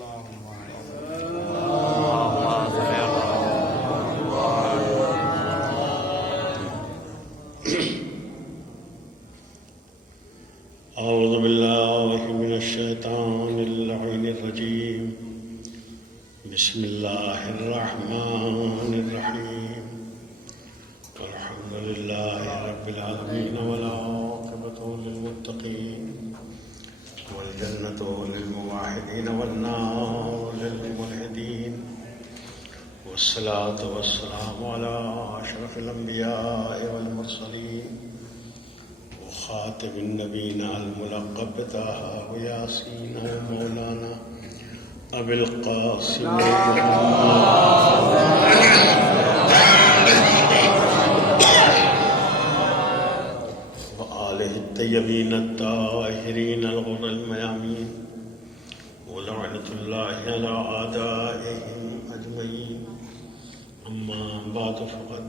أعوذ بالله من الشيطان اللعين الرجيم. بسم الله الرحمن الرحيم. الحمد لله رب العالمين والعاقبة للمتقين والجنة للموحدين والنار للملحدين والصلاة والسلام على أشرف الأنبياء والمرسلين وخاتم النبيين الملقب بطه وياسين ومولانا أبي القاسم وآله الطيبين الطاهرين الغر الميامين ولعنة الله على أعدائهم أجمعين. أما بعد فقد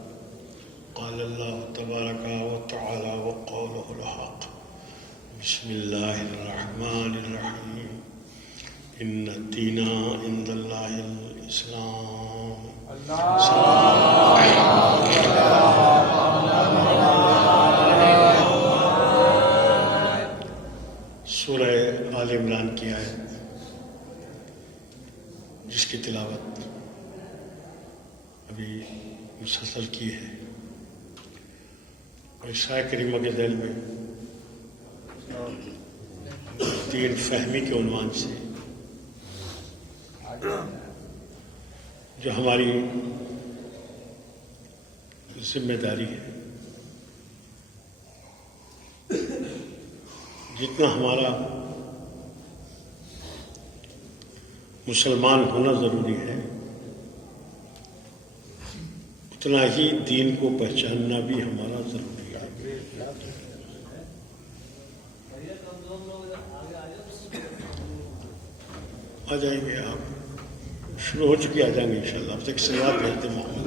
قال الله تبارك وتعالى وقوله الحق. بسم الله الرحمن الرحيم. إن الدين عند الله الإسلام. سورہ آل عمران کی آیت جس کی تلاوت ابھی مسلسل کی ہے، اور عیسیٰ کریمہ کے ذیل میں دین فہمی کے عنوان سے جو ہماری ذمہ داری ہے، جتنا ہمارا مسلمان ہونا ضروری ہے، اتنا ہی دین کو پہچاننا بھی ہمارا ضروری ہے۔ آ جائیں گے آپ، شروع ہو چکی، آ جائیں گے انشاءاللہ۔ اب تک سلوات بھیجتے محمد۔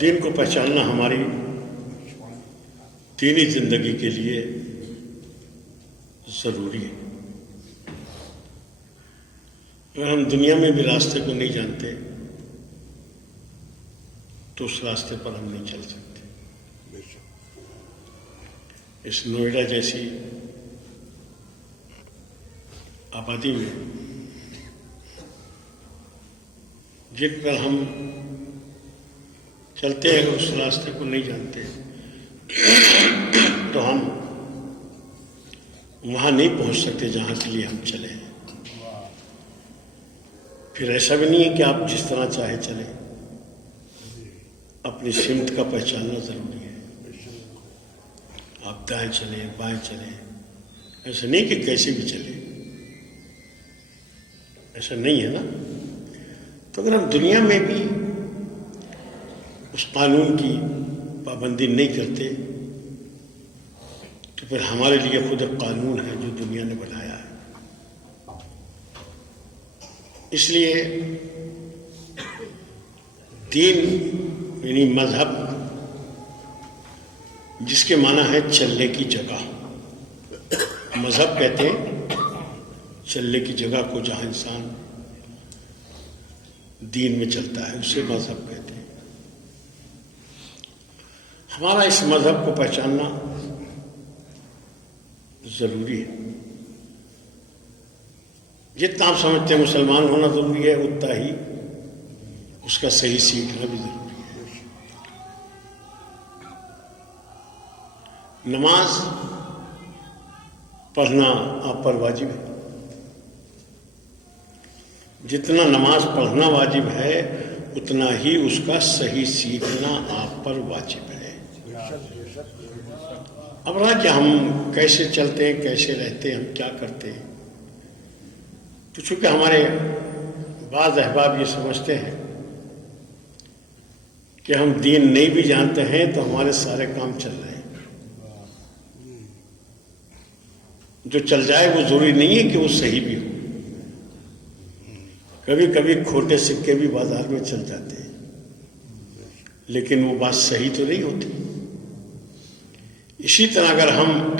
دین کو پہچاننا ہماری دینی زندگی کے لیے ضروری ہے۔ اگر ہم دنیا میں بھی راستے کو نہیں جانتے تو اس راستے پر ہم نہیں چل سکتے۔ اس نوئیڈا جیسی آبادی میں جن پر ہم چلتے ہیں، اس راستے کو نہیں جانتے تو ہم وہاں نہیں پہنچ سکتے جہاں کے لیے ہم چلے ہیں۔ پھر ایسا بھی نہیں ہے کہ آپ جس طرح چاہے چلیں، اپنی سمت کا پہچاننا ضروری ہے۔ آپ دائیں چلیں، بائیں چلیں، ایسا نہیں کہ کیسے بھی چلیں، ایسا نہیں ہے نا۔ تو اگر ہم دنیا میں بھی اس قانون کی پابندی نہیں کرتے تو پھر ہمارے لیے خود ایک قانون ہے جو دنیا نے بنایا ہے۔ اس لیے دین یعنی مذہب، جس کے معنی ہے چلنے کی جگہ، مذہب کہتے ہیں چلنے کی جگہ کو، جہاں انسان دین میں چلتا ہے اسے مذہب کہتے ہیں۔ ہمارا اس مذہب کو پہچاننا ضروری ہے۔ جتنا آپ سمجھتے ہیں مسلمان ہونا ضروری ہے، اتنا ہی اس کا صحیح سیکھنا بھی ضروری ہے۔ نماز پڑھنا آپ پر واجب ہے۔ جتنا نماز پڑھنا واجب ہے، اتنا ہی اس کا صحیح سیکھنا آپ پر واجب ہے۔ اب رہا کہ ہم کیسے چلتے ہیں، کیسے رہتے ہیں، ہم کیا کرتے ہیں، تو چونکہ ہمارے بعض احباب یہ سمجھتے ہیں کہ ہم دین نہیں بھی جانتے ہیں تو ہمارے سارے کام چل رہے ہیں۔ جو چل جائے وہ ضروری نہیں ہے کہ وہ صحیح بھی ہو۔ کبھی کبھی کھوٹے سکے بھی بازار میں چل جاتے ہیں، لیکن وہ بات صحیح تو نہیں ہوتی۔ اسی طرح اگر ہم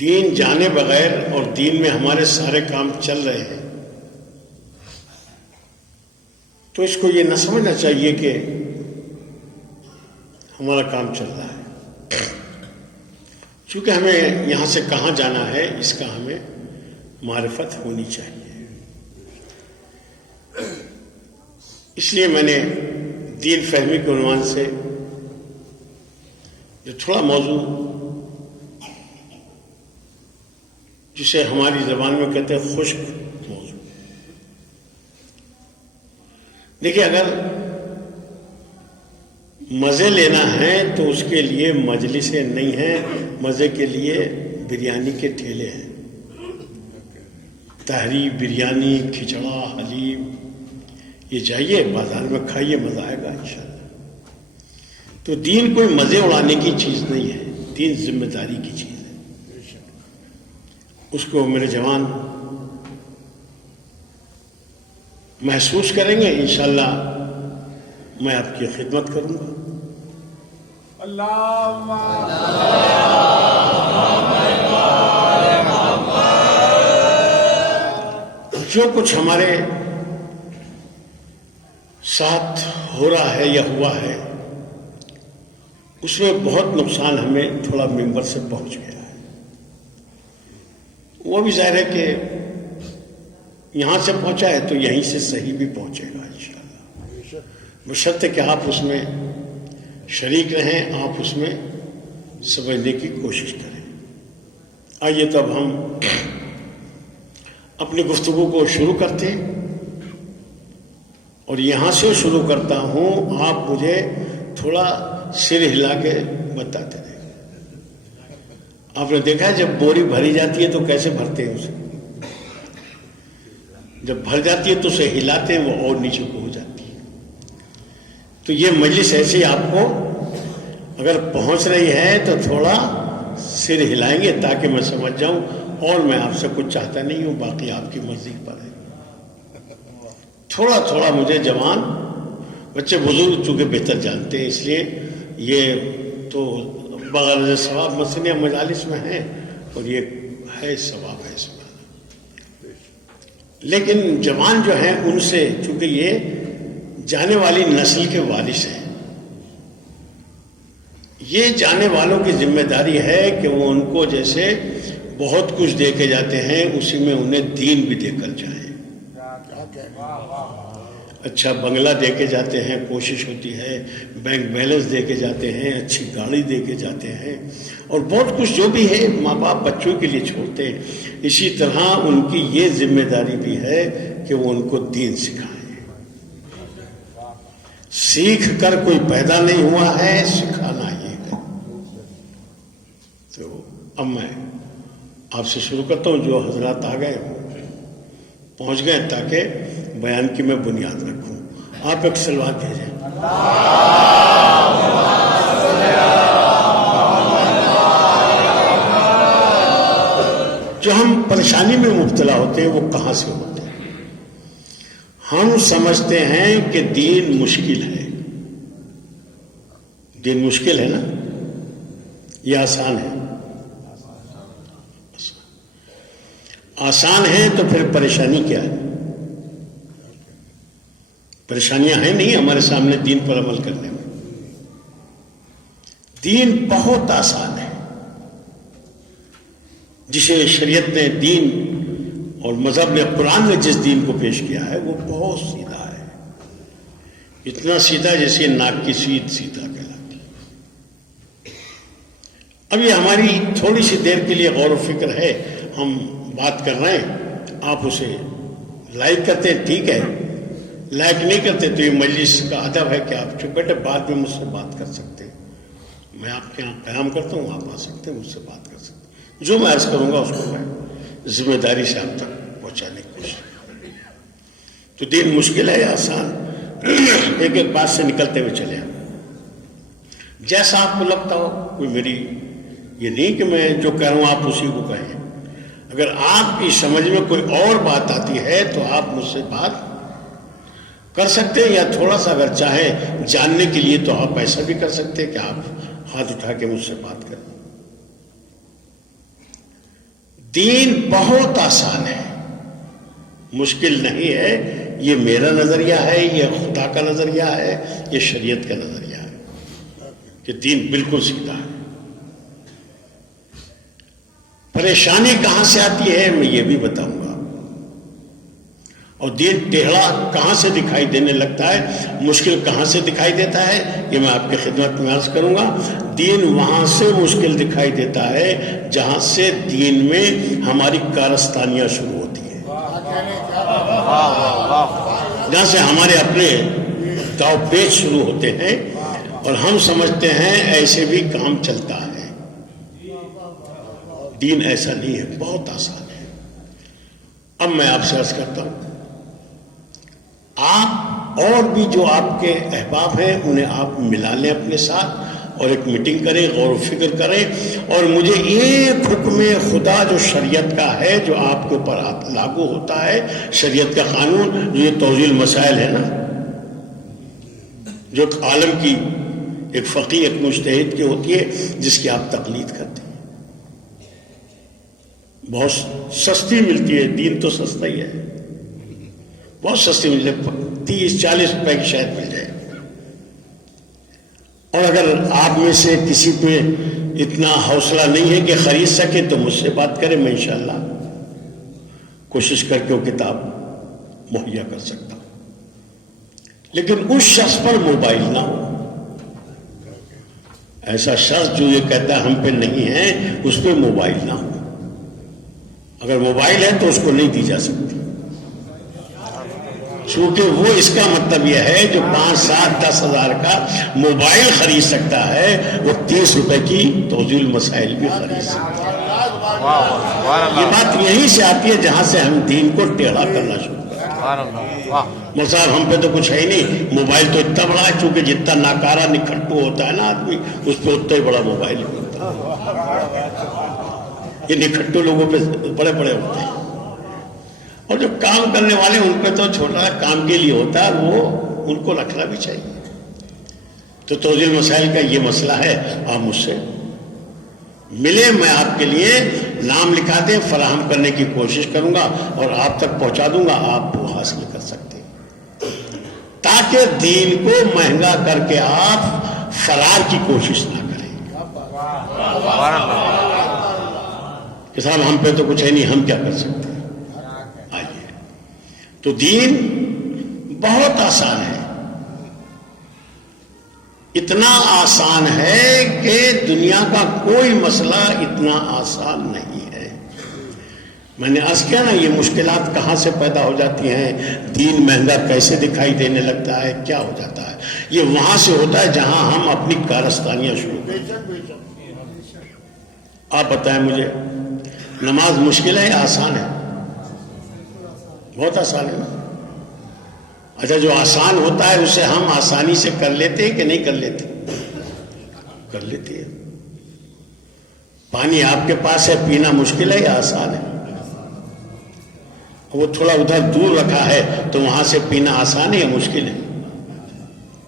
دین جانے بغیر اور دین میں ہمارے سارے کام چل رہے ہیں تو اس کو یہ نہ سمجھنا چاہیے کہ ہمارا کام چل رہا ہے، چونکہ ہمیں یہاں سے کہاں جانا ہے اس کا ہمیں معرفت ہونی چاہیے۔ اس لیے میں نے دین فہمی کے عنوان سے جو تھوڑا موضوع جسے ہماری زبان میں کہتے ہیں خشک موضوع، دیکھیے اگر مزے لینا ہے تو اس کے لیے مجلسیں نہیں ہیں، مزے کے لیے بریانی کے ٹھیلے ہیں، تحری، بریانی، کھچڑا، حلیم، یہ جائیے بازار میں کھائیے، مزہ آئے گا انشاءاللہ۔ تو دین کوئی مزے اڑانے کی چیز نہیں ہے، دین ذمہ داری کی چیز ہے۔ اس کو میرے جوان محسوس کریں گے، انشاءاللہ میں آپ کی خدمت کروں گا۔ جو کچھ ہمارے ساتھ ہو رہا ہے یا ہوا ہے اس میں بہت نقصان ہمیں تھوڑا ممبر سے پہنچ گیا ہے، وہ بھی ظاہر ہے کہ یہاں سے پہنچا ہے تو یہیں سے صحیح بھی پہنچے گا انشاءاللہ، بشرطے کہ آپ اس میں شریک رہیں، آپ اس میں سمجھنے کی کوشش کریں۔ آئیے تو اب ہم اپنی گفتگو کو شروع کرتے ہیں، اور یہاں سے شروع کرتا ہوں، آپ مجھے تھوڑا سر ہلا کے بتاتے رہے۔ آپ نے دیکھا ہے جب بوری بھری جاتی ہے تو کیسے بھرتے ہیں اسے؟ جب بھر جاتی ہے تو اسے ہلاتے ہیں، وہ اور نیچے کو ہو جاتی ہے۔ تو یہ مجلس ایسی آپ کو اگر پہنچ رہی ہے تو تھوڑا سر ہلائیں گے تاکہ میں سمجھ جاؤں، اور میں آپ سے کچھ چاہتا نہیں ہوں، باقی آپ کی مرضی پر ہے۔ تھوڑا تھوڑا مجھے جوان بچے بزرگ چونکہ بہتر جانتے ہیں، اس لیے یہ تو بغیر ثواب مسئلہ مجالس میں ہیں، اور یہ ہے ثواب ہے اس میں، لیکن جوان جو ہیں ان سے چونکہ یہ جانے والی نسل کے وارث ہیں، یہ جانے والوں کی ذمہ داری ہے کہ وہ ان کو جیسے بہت کچھ دے کے جاتے ہیں اسی میں انہیں دین بھی دے کر جائیں۔ اچھا بنگلہ دے کے جاتے ہیں، کوشش ہوتی ہے بینک بیلنس دے کے جاتے ہیں، اچھی گاڑی دے کے جاتے ہیں، اور بہت کچھ جو بھی ہے ماں باپ بچوں کے لیے چھوڑتے ہیں۔ اسی طرح ان کی یہ ذمہ داری بھی ہے کہ وہ ان کو دین سکھائیں۔ سیکھ کر کوئی پیدا نہیں ہوا ہے، سکھانا ہی ہے۔ تو اب میں آپ سے شروع کرتا ہوں، جو حضرات آ گئے پہنچ گئے، تاکہ بیان کی میں بنیاد رکھوں۔ آپ ایک سلوات بھیجیں۔ جو ہم پریشانی میں مبتلا ہوتے ہیں وہ کہاں سے ہوتے ہیں؟ ہم سمجھتے ہیں کہ دین مشکل ہے۔ دین مشکل ہے نا؟ یہ آسان ہے؟ آسان ہے تو پھر پریشانی کیا ہے؟ پریشانیاں ہیں نہیں ہمارے سامنے دین پر عمل کرنے میں۔ دین بہت آسان ہے، جسے شریعت نے دین اور مذہب نے قرآن میں جس دین کو پیش کیا ہے وہ بہت سیدھا ہے، اتنا سیدھا جیسے ناک کی سیدھ سیدھا کہلاتی ہے۔ اب یہ ہماری تھوڑی سی دیر کے لیے غور و فکر ہے، ہم بات کر رہے ہیں، آپ اسے لائک کرتے ہیں ٹھیک ہے، لائک نہیں کرتے تو یہ مجلس کا ادب ہے کہ آپ چپ بیٹھے، بعد میں مجھ سے بات کر سکتے ہیں، میں آپ کے یہاں قیام کرتا ہوں، آپ آ سکتے ہیں، مجھ سے بات کر سکتے ہیں، جو میں عرض کروں گا اس کو میں ذمہ داری سے آپ تک پہنچانے کی کوشش کروں گا۔ تو دین مشکل ہے یا آسان؟ ایک ایک بات سے نکلتے ہوئے چلے، جیسا آپ کو لگتا ہو، کوئی میری یہ نہیں کہ میں جو کہہ رہا ہوں آپ اسی کو کہیں۔ اگر آپ کی سمجھ میں کوئی اور بات آتی ہے تو آپ مجھ سے بات کر سکتے ہیں، یا تھوڑا سا اگر چاہیں جاننے کے لیے تو آپ ایسا بھی کر سکتے ہیں کہ آپ ہاتھ اٹھا کے مجھ سے بات کریں. دین بہت آسان ہے، مشکل نہیں ہے. یہ میرا نظریہ ہے، یہ خدا کا نظریہ ہے، یہ شریعت کا نظریہ ہے کہ دین بالکل سیدھا ہے. پریشانی کہاں سے آتی ہے میں یہ بھی بتاؤں گا، اور دین ٹیڑھا کہاں سے دکھائی دینے لگتا ہے، مشکل کہاں سے دکھائی دیتا ہے، یہ میں آپ کی خدمت میں عرض کروں گا. دین وہاں سے مشکل دکھائی دیتا ہے جہاں سے دین میں ہماری کارستانیاں شروع ہوتی ہیں، جہاں سے ہمارے اپنے داؤ پیچ شروع ہوتے ہیں اور ہم سمجھتے ہیں ایسے بھی کام چلتا ہے. دین ایسا نہیں ہے، بہت آسان ہے. اب میں آپ سے عرض کرتا ہوں، آپ اور بھی جو آپ کے احباب ہیں انہیں آپ ملا لیں اپنے ساتھ اور ایک میٹنگ کریں، غور و فکر کریں، اور مجھے ایک حکم خدا جو شریعت کا ہے، جو آپ کے اوپر لاگو ہوتا ہے، شریعت کا قانون، جو یہ توضیح المسائل ہے نا، جو ایک عالم کی، ایک فقیہ، ایک مجتہد کی ہوتی ہے، جس کی آپ تقلید کرتے ہیں. بہت سستی ملتی ہے، دین تو سستا ہی ہے، بہت سستی مل جائے، 30-40 روپے کی شاید مل جائے. اور اگر آپ میں سے کسی پہ اتنا حوصلہ نہیں ہے کہ خرید سکے تو مجھ سے بات کریں، میں انشاءاللہ کوشش کر کے وہ کتاب مہیا کر سکتا ہوں. لیکن اس شخص پر موبائل نہ ہو. ایسا شخص جو یہ کہتا ہے ہم پہ نہیں ہے، اس پہ موبائل نہ ہو. اگر موبائل ہے تو اس کو نہیں دی جا سکتی، چونکہ وہ اس کا مطلب یہ ہے جو 5-7-10 ہزار کا موبائل خرید سکتا ہے، وہ 30 روپے کی توضیح المسائل بھی خرید سکتا ہے. یہ بات یہیں سے آتی ہے جہاں سے ہم دین کو ٹیڑھا کرنا شروع کرتے ہیں. مول صاحب ہم پہ تو کچھ ہے ہی نہیں، موبائل تو اتنا بڑا ہے، چونکہ جتنا ناکارہ نکھٹو ہوتا ہے نا آدمی، اس پہ اتنا ہی بڑا موبائل ہوتا ہے. یہ نکھٹو لوگوں پہ بڑے بڑے ہوتے ہیں، اور جو کام کرنے والے ان پہ تو چھوٹا کام کے لیے ہوتا ہے، وہ ان کو رکھنا بھی چاہیے. تو توضیح المسائل کا یہ مسئلہ ہے. آپ مجھ سے ملے، میں آپ کے لیے نام لکھا دیں، فراہم کرنے کی کوشش کروں گا اور آپ تک پہنچا دوں گا، آپ وہ حاصل کر سکتے ہیں، تاکہ دین کو مہنگا کر کے آپ فرار کی کوشش نہ کریں کہ صاحب ہم پہ تو کچھ ہے نہیں، ہم کیا کر سکتے ہیں. آئیے، تو دین بہت آسان ہے، اتنا آسان ہے کہ دنیا کا کوئی مسئلہ اتنا آسان نہیں ہے. میں نے عرض کیا نا، یہ مشکلات کہاں سے پیدا ہو جاتی ہیں، دین مہنگا کیسے دکھائی دینے لگتا ہے، کیا ہو جاتا ہے، یہ وہاں سے ہوتا ہے جہاں ہم اپنی کارستانیاں شروع کرتے ہیں. آپ بتائیں مجھے، نماز مشکل ہے یا آسان ہے؟ بہت آسان ہے نا. اچھا، جو آسان ہوتا ہے اسے ہم آسانی سے کر لیتے ہیں کہ نہیں کر لیتے؟ کر لیتے ہیں. پانی آپ کے پاس ہے، پینا مشکل ہے یا آسان ہے؟ وہ تھوڑا ادھر دور رکھا ہے تو وہاں سے پینا آسان ہے یا مشکل ہے؟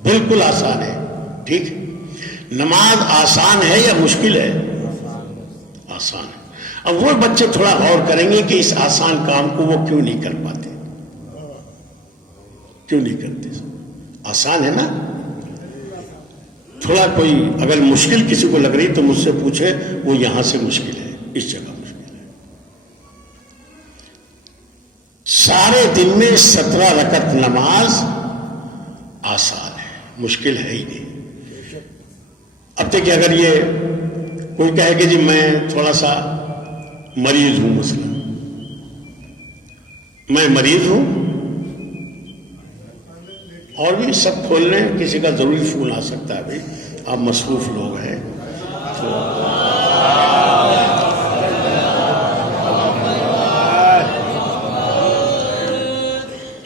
بالکل آسان ہے. ٹھیک، نماز آسان ہے یا مشکل ہے؟ آسان ہے. اب وہ بچے تھوڑا غور کریں گے کہ اس آسان کام کو وہ کیوں نہیں کر پاتے، کیوں نہیں کرتے. آسان ہے نا. تھوڑا کوئی اگر مشکل کسی کو لگ رہی تو مجھ سے پوچھے، وہ یہاں سے مشکل ہے، اس جگہ مشکل ہے. سارے دن میں 17 رکعت نماز آسان ہے، مشکل ہے ہی نہیں. اب دیکھیں، اگر یہ کوئی کہے کہ جی میں تھوڑا سا مریض ہوں، مثلا میں مریض ہوں، اور بھی سب کھول لیں، کسی کا ضروری فون آ سکتا ہے، بھائی آپ مصروف لوگ ہیں،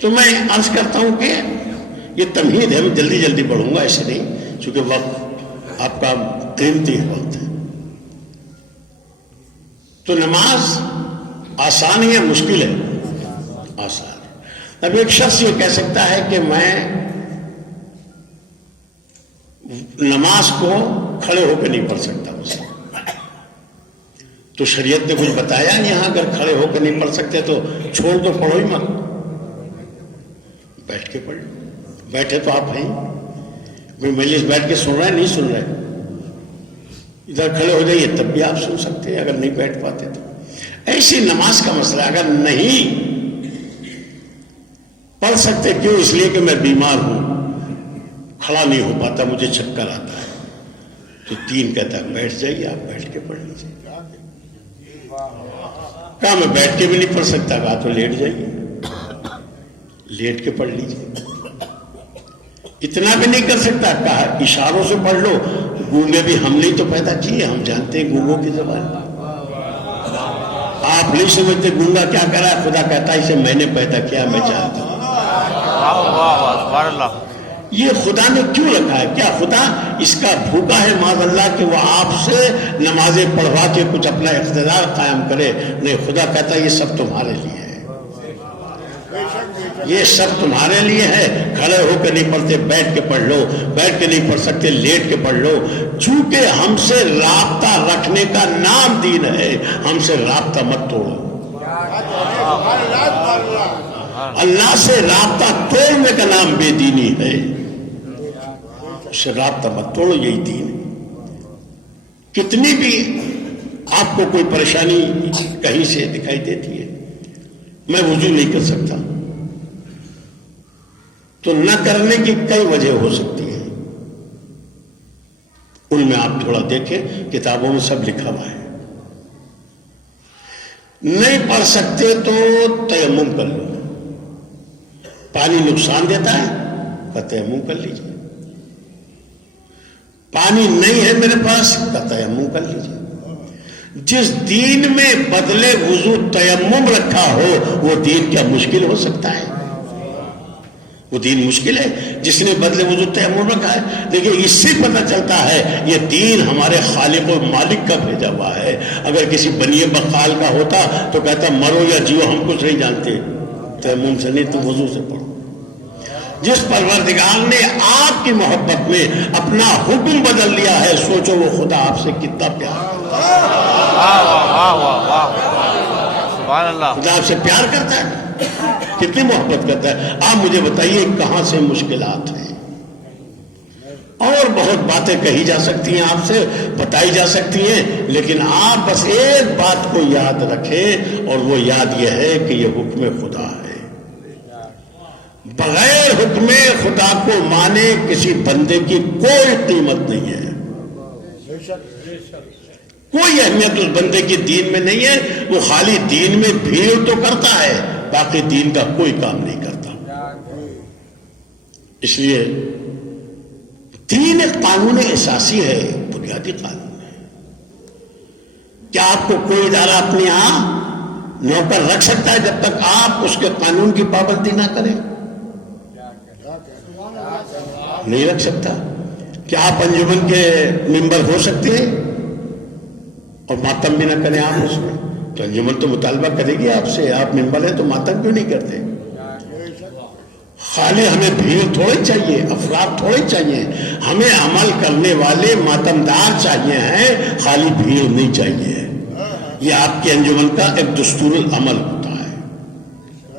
تو میں عرض کرتا ہوں کہ یہ تمہید ہے، میں جلدی جلدی پڑھوں گا، ایسے نہیں، چونکہ وقت آپ کا قیمتی وقت ہے. تو نماز آسان ہے یا مشکل ہے؟ آسان ہے. اب ایک شخص یہ کہہ سکتا ہے کہ میں نماز کو کھڑے ہو کے نہیں پڑھ سکتا مسئلہ. تو شریعت نے کچھ بتایا یہاں اگر کھڑے ہو کے نہیں پڑھ سکتے تو چھوڑ دو, پڑھو ہی مت, بیٹھ کے پڑھ لو. بیٹھے تو آپ ہیں, کوئی مجلس بیٹھ کے سن رہا ہے, نہیں سن رہے, ادھر کھڑے ہو جائیے تب بھی آپ سن سکتے ہیں اگر نہیں بیٹھ پاتے تو. ایسی نماز کا مسئلہ اگر نہیں پڑھ سکتے, کیوں؟ اس لیے کہ میں بیمار ہوں, کھڑا نہیں ہو پاتا, مجھے چکر آتا ہے, تو دین کہتا ہے بیٹھ جائیے, آپ بیٹھ کے پڑھ لیجیے. کہا میں بیٹھ کے بھی نہیں پڑھ سکتا, کہا تو لیٹ جائیے, لیٹ کے پڑھ لیجیے. اتنا بھی نہیں کر سکتا, کہا اشاروں سے پڑھ لو. گونگے بھی ہم نہیں تو پیدا کیے, ہم جانتے ہیں گونگوں کی زبان. آپ نہیں سمجھتے گونگا کیا کرا ہے, خدا کہتا ہے اسے میں نے پیدا کیا, میں جانتا ہوں. یہ خدا نے کیوں رکھا ہے؟ کیا خدا اس کا بھوکا ہے معاذ اللہ کہ وہ آپ سے نمازیں پڑھوا کے کچھ اپنا اقتدار قائم کرے؟ نہیں, خدا کہتا ہے یہ سب تمہارے لیے ہے, یہ سب تمہارے لیے ہے. کھڑے ہو کے نہیں پڑھتے, بیٹھ کے پڑھ لو. بیٹھ کے نہیں پڑھ سکتے, لیٹ کے پڑھ لو. چونکہ ہم سے رابطہ رکھنے کا نام دین ہے, ہم سے رابطہ مت توڑو. اللہ سے رابطہ توڑنے کا نام بے دینی ہے. اس سے رابطہ مت توڑو, یہی دین ہے. کتنی بھی آپ کو کوئی پریشانی کہیں سے دکھائی دیتی ہے, میں وضو نہیں کر سکتا, تو نہ کرنے کی کئی وجہ ہو سکتی ہے. ان میں آپ تھوڑا دیکھیں, کتابوں میں سب لکھا ہوا ہے. نہیں پڑھ سکتے تو تیمم کر لو. پانی نقصان دیتا ہے کا تیمم کر لیجیے. پانی نہیں ہے میرے پاس کا تیمم کر لیجیے. جس دین میں بدلے وضو تیمم رکھا ہو وہ دین کیا مشکل ہو سکتا ہے؟ وہ دین مشکل ہے جس نے بدلے وضو تیمم رکھا ہے. دیکھیں اس سے پتہ چلتا ہے یہ دین ہمارے خالق و مالک کا بھیجا ہوا ہے. اگر کسی بنیے بقال کا ہوتا تو کہتا مرو یا جیو ہم کچھ نہیں جانتے, تیمم سے نہیں تو وضو سے پڑھو. جس پروردگار نے آپ کی محبت میں اپنا حکم بدل لیا ہے, سوچو وہ خدا آپ سے کتنا پیار کرتا ہے. خدا آپ سے پیار کرتا ہے, کتنی محبت کرتا ہے. آپ مجھے بتائیے کہاں سے مشکلات ہیں؟ اور بہت باتیں کہی جا سکتی ہیں, آپ سے بتائی جا سکتی ہیں, لیکن آپ بس ایک بات کو یاد رکھیں, اور وہ یاد یہ ہے کہ یہ حکم خدا ہے. بغیر حکم خدا کو مانے کسی بندے کی کوئی قیمت نہیں ہے, کوئی اہمیت اس بندے کی دین میں نہیں ہے. وہ خالی دین میں بھیڑ تو کرتا ہے, باقی دین کا کوئی کام نہیں کرتا. اس لیے دین ایک قانون اساسی ہے, بنیادی قانون ہے. کیا آپ کو کوئی ادارہ اپنے یہاں نوکر رکھ سکتا ہے جب تک آپ اس کے قانون کی پابندی نہ کریں؟ نہیں رکھ سکتا. کیا آپ انجمن کے ممبر ہو سکتے ہیں اور ماتم بھی نہ کریں آپ اس میں؟ تو انجمن تو مطالبہ کرے گی آپ سے, آپ ممبر ہیں تو ماتم کیوں نہیں کرتے؟ خالی ہمیں بھیڑ تھوڑی چاہیے, افراد تھوڑی چاہیے, ہمیں عمل کرنے والے ماتمدار چاہیے ہیں, خالی بھیڑ نہیں چاہیے. یہ آپ کے انجمن کا ایک دستور العمل ہوتا ہے,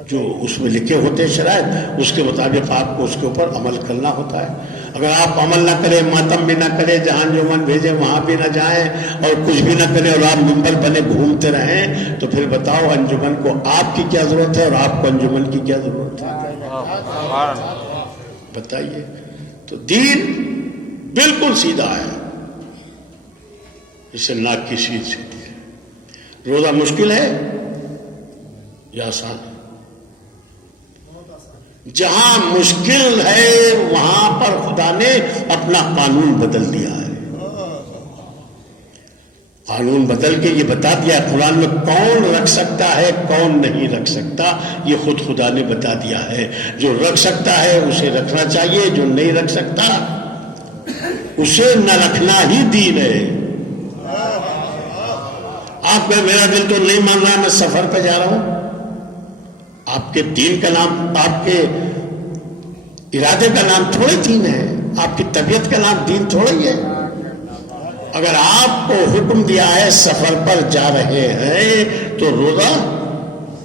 جو اس میں لکھے ہوتے ہیں شرائط, اس کے مطابق آپ کو اس کے اوپر عمل کرنا ہوتا ہے. اگر آپ عمل نہ کریں, ماتم بھی نہ کریں, جہاں انجمن بھیجیں وہاں بھی نہ جائیں, اور کچھ بھی نہ کریں, اور آپ ممبر بنے گھومتے رہیں, تو پھر بتاؤ انجمن کو آپ کی کیا ضرورت ہے اور آپ کو انجمن کی کیا ضرورت ہے؟ بتائیے. تو دین بالکل سیدھا ہے, اس سے ناک کی سیدھ سیدھی ہے. روزہ مشکل ہے یا آسان ہے؟ جہاں مشکل ہے وہاں پر خدا نے اپنا قانون بدل دیا ہے. قانون بدل کے یہ بتا دیا قرآن میں کون رکھ سکتا ہے کون نہیں رکھ سکتا, یہ خود خدا نے بتا دیا ہے. جو رکھ سکتا ہے اسے رکھنا چاہیے, جو نہیں رکھ سکتا اسے نہ رکھنا ہی دین ہے. آپ کا میرا دل تو نہیں مان رہا, میں سفر پہ جا رہا ہوں, آپ کے دین کا نام, آپ کے ارادے کا نام تھوڑے دین ہے, آپ کی طبیعت کا نام دین تھوڑا ہی ہے. اگر آپ کو حکم دیا ہے سفر پر جا رہے ہیں تو روزہ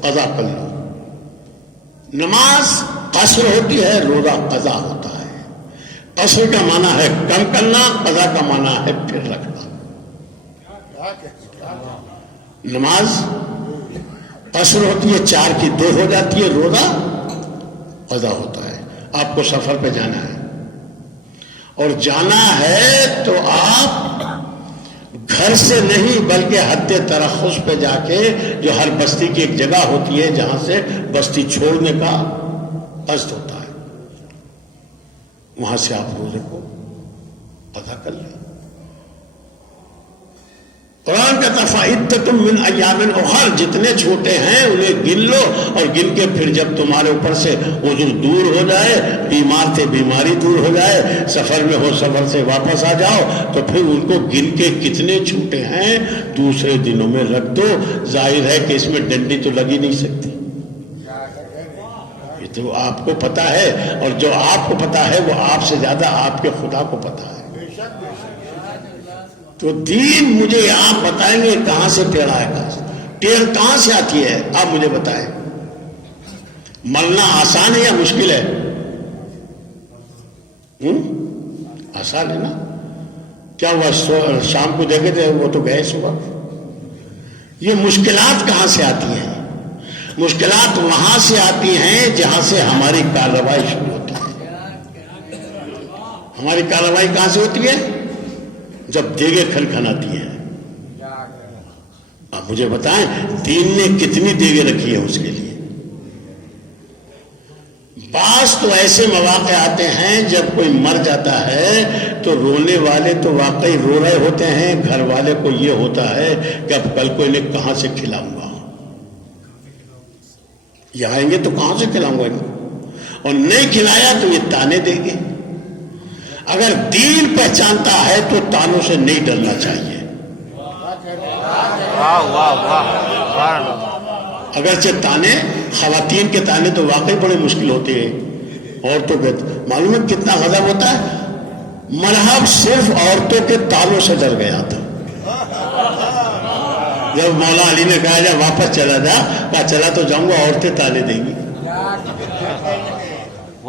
قضا کر لو. نماز قصر ہوتی ہے، روزہ قضا ہوتا ہے. قصر کا معنی ہے کم کرنا، قضا کا معنی ہے پھر رکھنا. نماز قصر ہوتی ہے، 4 کی 2 ہو جاتی ہے، روزہ قضا ہوتا ہے. آپ کو سفر پہ جانا ہے اور جانا ہے تو آپ گھر سے نہیں بلکہ حد ترخص پہ جا کے، جو ہر بستی کی ایک جگہ ہوتی ہے جہاں سے بستی چھوڑنے کا قصد ہوتا ہے، وہاں سے آپ روزے کو ادا کر لیں. قرآن کا فَعِدَّةٌ مِّنْ أَيَّامٍ أُخَرَ، جتنے چھوٹے ہیں انہیں گن لو، اور گن کے پھر جب تمہارے اوپر سے عذر دور ہو جائے، بیمار تھے بیماری دور ہو جائے، سفر میں ہو سفر سے واپس آ جاؤ، تو پھر ان کو گن کے کتنے چھوٹے ہیں دوسرے دنوں میں رکھ دو. ظاہر ہے کہ اس میں ڈنڈی تو لگ ہی نہیں سکتی، یہ تو آپ کو پتا ہے، اور جو آپ کو پتا ہے وہ آپ سے زیادہ آپ کے خدا کو پتا ہے. تو دین مجھے آپ بتائیں گے کہاں سے ٹیڑھا ہے، ٹیڑھ کہاں سے آتی ہے؟ آپ مجھے بتائیں. مرنا آسان ہے یا مشکل ہے؟ آسان ہے نا. کیا ہوا شام کو دیکھے تھے وہ تو گئے صبح. یہ مشکلات کہاں سے آتی ہیں؟ مشکلات وہاں سے آتی ہیں جہاں سے ہماری کارروائی شروع ہوتی ہے. ہماری کارروائی کہاں سے ہوتی ہے؟ جب دیگیں کھنکھناتی ہیں. آپ مجھے بتائیں دین نے کتنی دیگیں رکھی ہیں اس کے لیے؟ بعض تو ایسے مواقع آتے ہیں جب کوئی مر جاتا ہے تو رونے والے تو واقعی رو رہے ہوتے ہیں، گھر والے کو یہ ہوتا ہے کہ اب کل کو انہیں کہاں سے کھلاؤں گا، یہ آئیں گے تو کہاں سے کھلاؤں گا انہیں، اور نہیں کھلایا تو یہ تانے دیں گے. اگر دین پہچانتا ہے تو تانوں سے نہیں ڈرنا چاہیے. اگرچہ تانے، خواتین کے تانے تو واقعی بڑے مشکل ہوتے ہیں. عورتوں کے معلوم ہے کتنا غضب ہوتا ہے. مرحب صرف عورتوں کے تالوں سے ڈر گیا تھا. جب مولا علی نے کہا جا واپس چلا جا، کہا چلا تو جاؤں گا، عورتیں تانے دیں گی.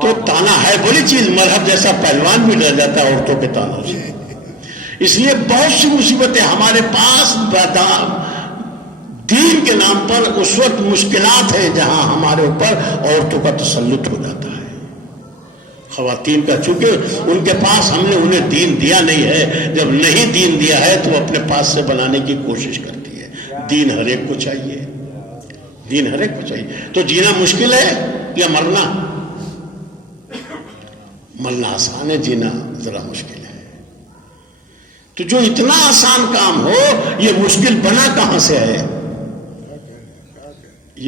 تو تانا ہے بڑی چیز. مرحب جیسا پہلوان بھی ڈر جاتا ہے عورتوں کے تانوں سے. اس لیے بہت سی مصیبتیں ہمارے پاس دین کے نام پر اس وقت مشکلات ہیں جہاں ہمارے اوپر عورتوں کا تسلط ہو جاتا ہے. خواتین کا چونکہ ان کے پاس ہم نے انہیں دین دیا نہیں ہے، جب نہیں دین دیا ہے تو وہ اپنے پاس سے بنانے کی کوشش کرتی ہے. دین ہر ایک کو چاہیے، دین ہر ایک کو چاہیے. تو جینا مشکل ہے یا مرنا؟ مرنا آسان ہے، جینا ذرا مشکل ہے. تو جو اتنا آسان کام ہو یہ مشکل بنا کہاں سے ہے؟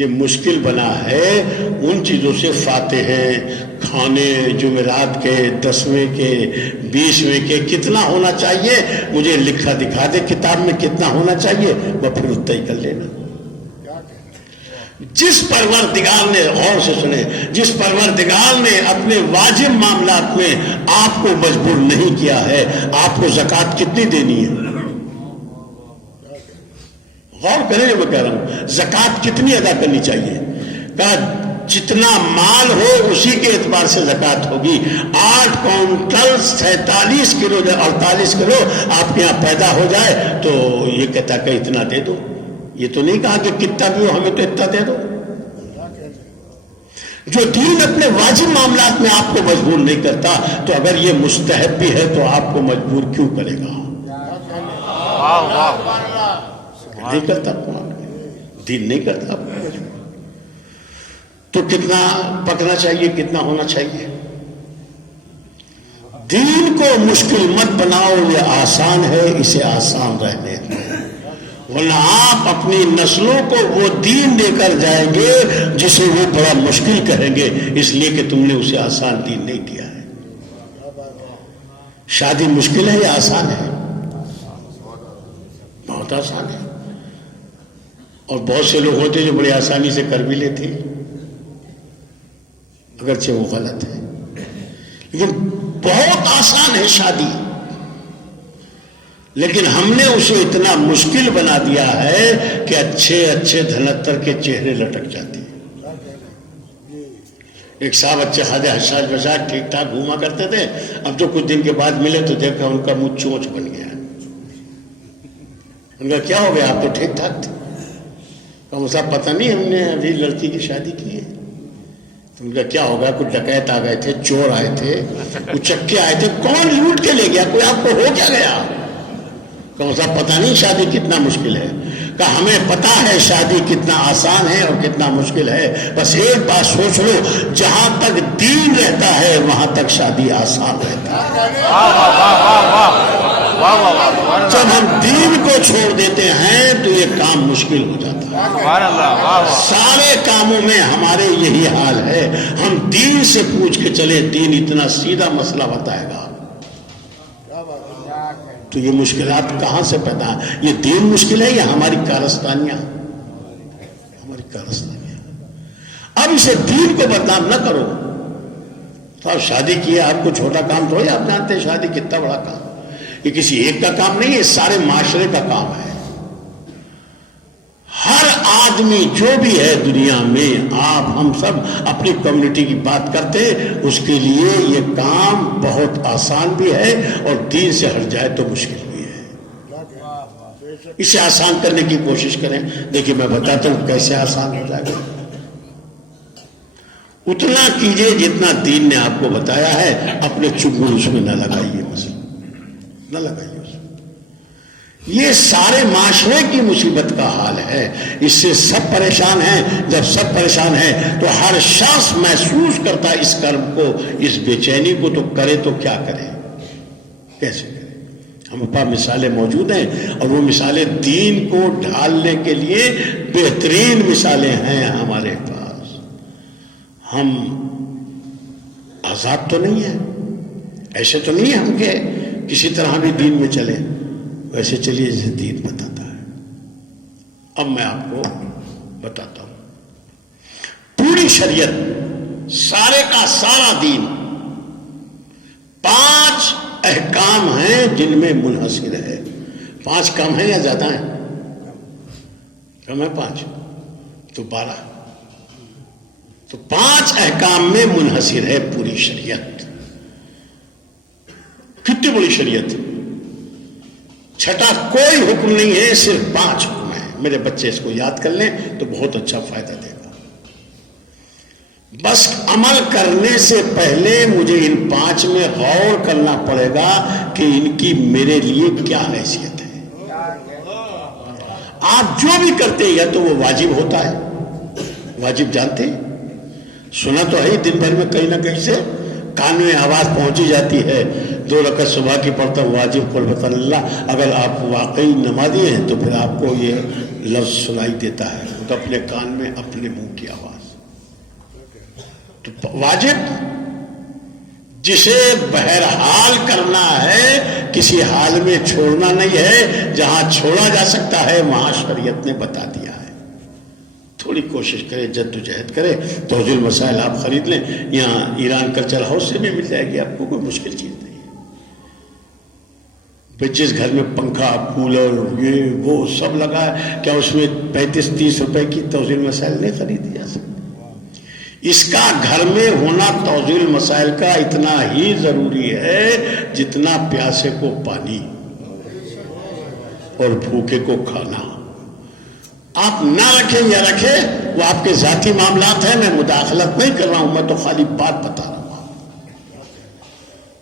یہ مشکل بنا ہے ان چیزوں سے. فاتحے، کھانے، جمعرات کے 10ویں کے 20ویں کے کتنا ہونا چاہیے مجھے لکھا دکھا دے کتاب میں کتنا ہونا چاہیے، وہ پھر اتنا ہی کر لینا. جس پروردگار نے، غور سے سنے، جس پروردگار نے اپنے واجب معاملات میں آپ کو مجبور نہیں کیا ہے، آپ کو زکوٰۃ کتنی دینی ہے؟ غور کریں، میں کہہ رہا ہوں زکوٰۃ کتنی ادا کرنی چاہیے؟ کہا جتنا مال ہو اسی کے اعتبار سے زکوٰۃ ہوگی. 8 کوئنٹل 47 کلو 48 کلو آپ کے یہاں پیدا ہو جائے تو یہ کہتا کہ اتنا دے دو. یہ تو نہیں کہا کہ کتنا بھی ہو ہمیں تو اتنا دے دو. جو دین اپنے واجب معاملات میں آپ کو مجبور نہیں کرتا تو اگر یہ مستحب بھی ہے تو آپ کو مجبور کیوں کرے گا؟ نہیں کرتا دین، نہیں کرتا. تو کتنا پکنا چاہیے، کتنا ہونا چاہیے؟ دین کو مشکل مت بناؤ، یہ آسان ہے، اسے آسان رہنے دو. ورنہ آپ اپنی نسلوں کو وہ دین دے کر جائیں گے جسے وہ بڑا مشکل کہیں گے، اس لیے کہ تم نے اسے آسان دین نہیں دیا ہے. شادی مشکل ہے یا آسان ہے؟ بہت آسان ہے. اور بہت سے لوگ ہوتے جو بڑی آسانی سے کر بھی لیتے ہیں، اگرچہ وہ غلط ہے، لیکن بہت آسان ہے شادی. لیکن ہم نے اسے اتنا مشکل بنا دیا ہے کہ اچھے اچھے دھنتر کے چہرے لٹک جاتے ہیں. ایک صاحب اچھے خاصے حساس بساس ٹھیک ٹھاک گھوما کرتے تھے, اب جو کچھ دن کے بعد ملے تو دیکھا ان کا منہ چونچ بن گیا. ان کا کیا ہو گیا, آپ تو ٹھیک ٹھاک تھے. صاحب پتہ نہیں, ہم نے ابھی لڑکی کی شادی کی ہے. تو ان کا کیا ہوگا, کچھ ڈکیت آ گئے تھے, چور آئے تھے, کچھ چکے آئے تھے, کون لوٹ کے لے گیا, کوئی آپ کو ہو کیا گیا؟ صاحب پتہ نہیں شادی کتنا مشکل ہے. کہ ہمیں پتا ہے شادی کتنا آسان ہے اور کتنا مشکل ہے, بس ایک بات سوچ لو, جہاں تک دین رہتا ہے وہاں تک شادی آسان رہتا ہے. جب ہم دین کو چھوڑ دیتے ہیں تو یہ کام مشکل ہو جاتا ہے. سارے کاموں میں ہمارے یہی حال ہے. ہم دین سے پوچھ کے چلے, دین اتنا سیدھا مسئلہ بتائے گا, تو یہ مشکلات کہاں سے پیدا ہیں؟ یہ دین مشکل ہے یا ہماری کارستانیاں؟ ہماری کارستانیاں. اب اسے دین کو بدنام نہ کرو. تو آپ شادی کی ہے, آپ کو چھوٹا کام تھوڑی, آپ جانتے ہیں شادی کتنا بڑا کام. یہ کسی ایک کا کام نہیں ہے, سارے معاشرے کا کام ہے. ہر آدمی جو بھی ہے دنیا میں, آپ ہم سب اپنی کمیونٹی کی بات کرتے, اس کے لیے یہ کام بہت آسان بھی ہے اور دین سے ہٹ جائے تو مشکل بھی ہے. اسے آسان کرنے کی کوشش کریں. دیکھیے میں بتاتا ہوں کیسے آسان ہو جائے گا. اتنا کیجئے جتنا دین نے آپ کو بتایا ہے, اپنے چنگل اس میں نہ لگائیے, مسئلہ نہ لگائیے اس میں. یہ سارے معاشرے کی مصیبت کا حال ہے. اس سے سب پریشان ہیں. جب سب پریشان ہیں تو ہر شخص محسوس کرتا ہے اس کرب کو, اس بے چینی کو, تو کرے تو کیا کرے, کیسے کرے. ہمارے پاس مثالیں موجود ہیں اور وہ مثالیں دین کو ڈھالنے کے لیے بہترین مثالیں ہیں ہمارے پاس. ہم آزاد تو نہیں ہیں, ایسے تو نہیں ہم کہ کسی طرح بھی دین میں چلیں. ویسے چلیے جسے دین بتاتا ہے. اب میں آپ کو بتاتا ہوں پوری شریعت, سارے کا سارا دین 5 احکام ہیں جن میں منحصر ہے. 5 کم ہیں یا زیادہ ہیں؟ کم ہے 5 تو 12. تو 5 احکام میں منحصر ہے پوری شریعت. کتنی بڑی شریعت. چھٹا کوئی حکم نہیں ہے, صرف 5 حکم ہیں. میرے بچے اس کو یاد کر لیں تو بہت اچھا فائدہ دے گا. بس عمل کرنے سے پہلے مجھے ان 5 میں غور کرنا پڑے گا کہ ان کی میرے لیے کیا حیثیت ہے. آپ جو بھی کرتے ہیں یا تو وہ واجب ہوتا ہے, واجب جانتے ہیں, سنا تو ہے دن بھر میں کہیں نہ کہیں سے کان میں آواز پہنچی جاتی ہے, 2 رکعت صبح کی پڑھتا ہوں واجب قربت اللہ. اگر آپ واقعی نمازی ہیں تو پھر آپ کو یہ لفظ سنائی دیتا ہے, تو اپنے کان میں اپنے منہ کی آواز. تو واجب جسے بہرحال کرنا ہے, کسی حال میں چھوڑنا نہیں ہے. جہاں چھوڑا جا سکتا ہے وہاں شریعت نے بتا دیا ہے. تھوڑی کوشش کرے, جدوجہد کرے. توضیح المسائل آپ خرید لیں, یہاں ایران کلچر ہاؤس سے بھی مل جائے گی آپ کو, کوئی مشکل چیز نہیں ہے. جس گھر میں پنکھا, کولر, یہ وہ سب لگا ہے, کیا اس میں 35-30 روپے کی توضیح المسائل نہیں خریدی جا سکتی؟ اس کا گھر میں ہونا توضیح المسائل کا اتنا ہی ضروری ہے جتنا پیاسے کو پانی اور بھوکے کو کھانا. آپ نہ رکھیں یا رکھیں وہ آپ کے ذاتی معاملات ہیں, میں مداخلت نہیں کر رہا ہوں, میں تو خالی بات بتا رہا ہوں.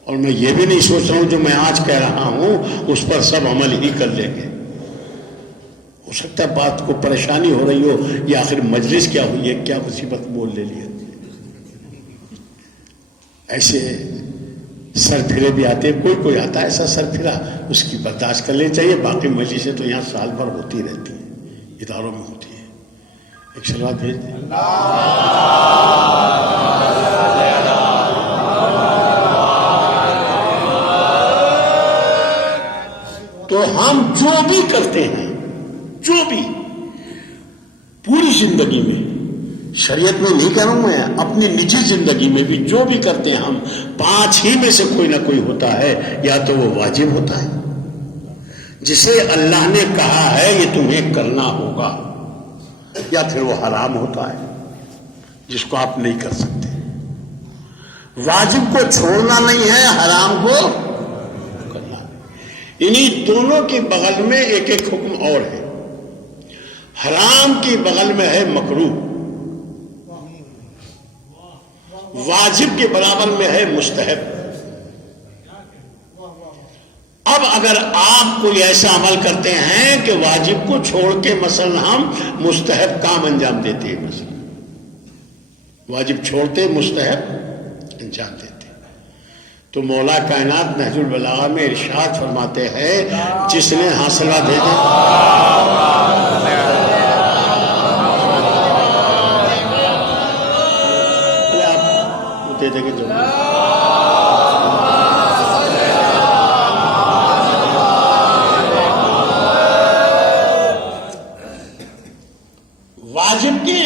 اور میں یہ بھی نہیں سوچ رہا ہوں جو میں آج کہہ رہا ہوں اس پر سب عمل ہی کر لیں گے. ہو سکتا ہے بات کو پریشانی ہو رہی ہو, یا آخر مجلس کیا ہوئی ہے, کیا مصیبت بول لے لی. ایسے سر پھرے بھی آتے ہیں, کوئی آتا ہے ایسا سر پھرا, اس کی برداشت کر لینی چاہیے. باقی مجلسیں تو یہاں سال بھر ہوتی رہتی ہیں, اداروں میں ہوتی ہے. ایک سلوات بھیج دیں. تو ہم جو بھی کرتے ہیں, جو بھی پوری زندگی میں, شریعت میں نہیں کہہ رہا ہوں میں, اپنی نجی زندگی میں بھی جو بھی کرتے ہیں ہم, 5 ہی میں سے کوئی نہ کوئی ہوتا ہے. یا تو وہ واجب ہوتا ہے, جسے اللہ نے کہا ہے یہ تمہیں کرنا ہوگا، یا پھر وہ حرام ہوتا ہے جس کو آپ نہیں کر سکتے۔ واجب کو چھوڑنا نہیں ہے، حرام کو کرنا ہے۔ انہی دونوں کی بغل میں ایک ایک حکم اور ہے۔ حرام کی بغل میں ہے مکروہ، واجب کے برابر میں ہے مستحب۔ اب اگر آپ کوئی ایسا عمل کرتے ہیں کہ واجب کو چھوڑ کے مثلا ہم مستحب کام انجام دیتے ہیں، مثلا واجب چھوڑتے مستحب انجام دیتے، تو مولا کائنات نہج البلاغہ میں ارشاد فرماتے ہیں جس نے حاصلہ دے دے آپ دے دے گے جو واجب کے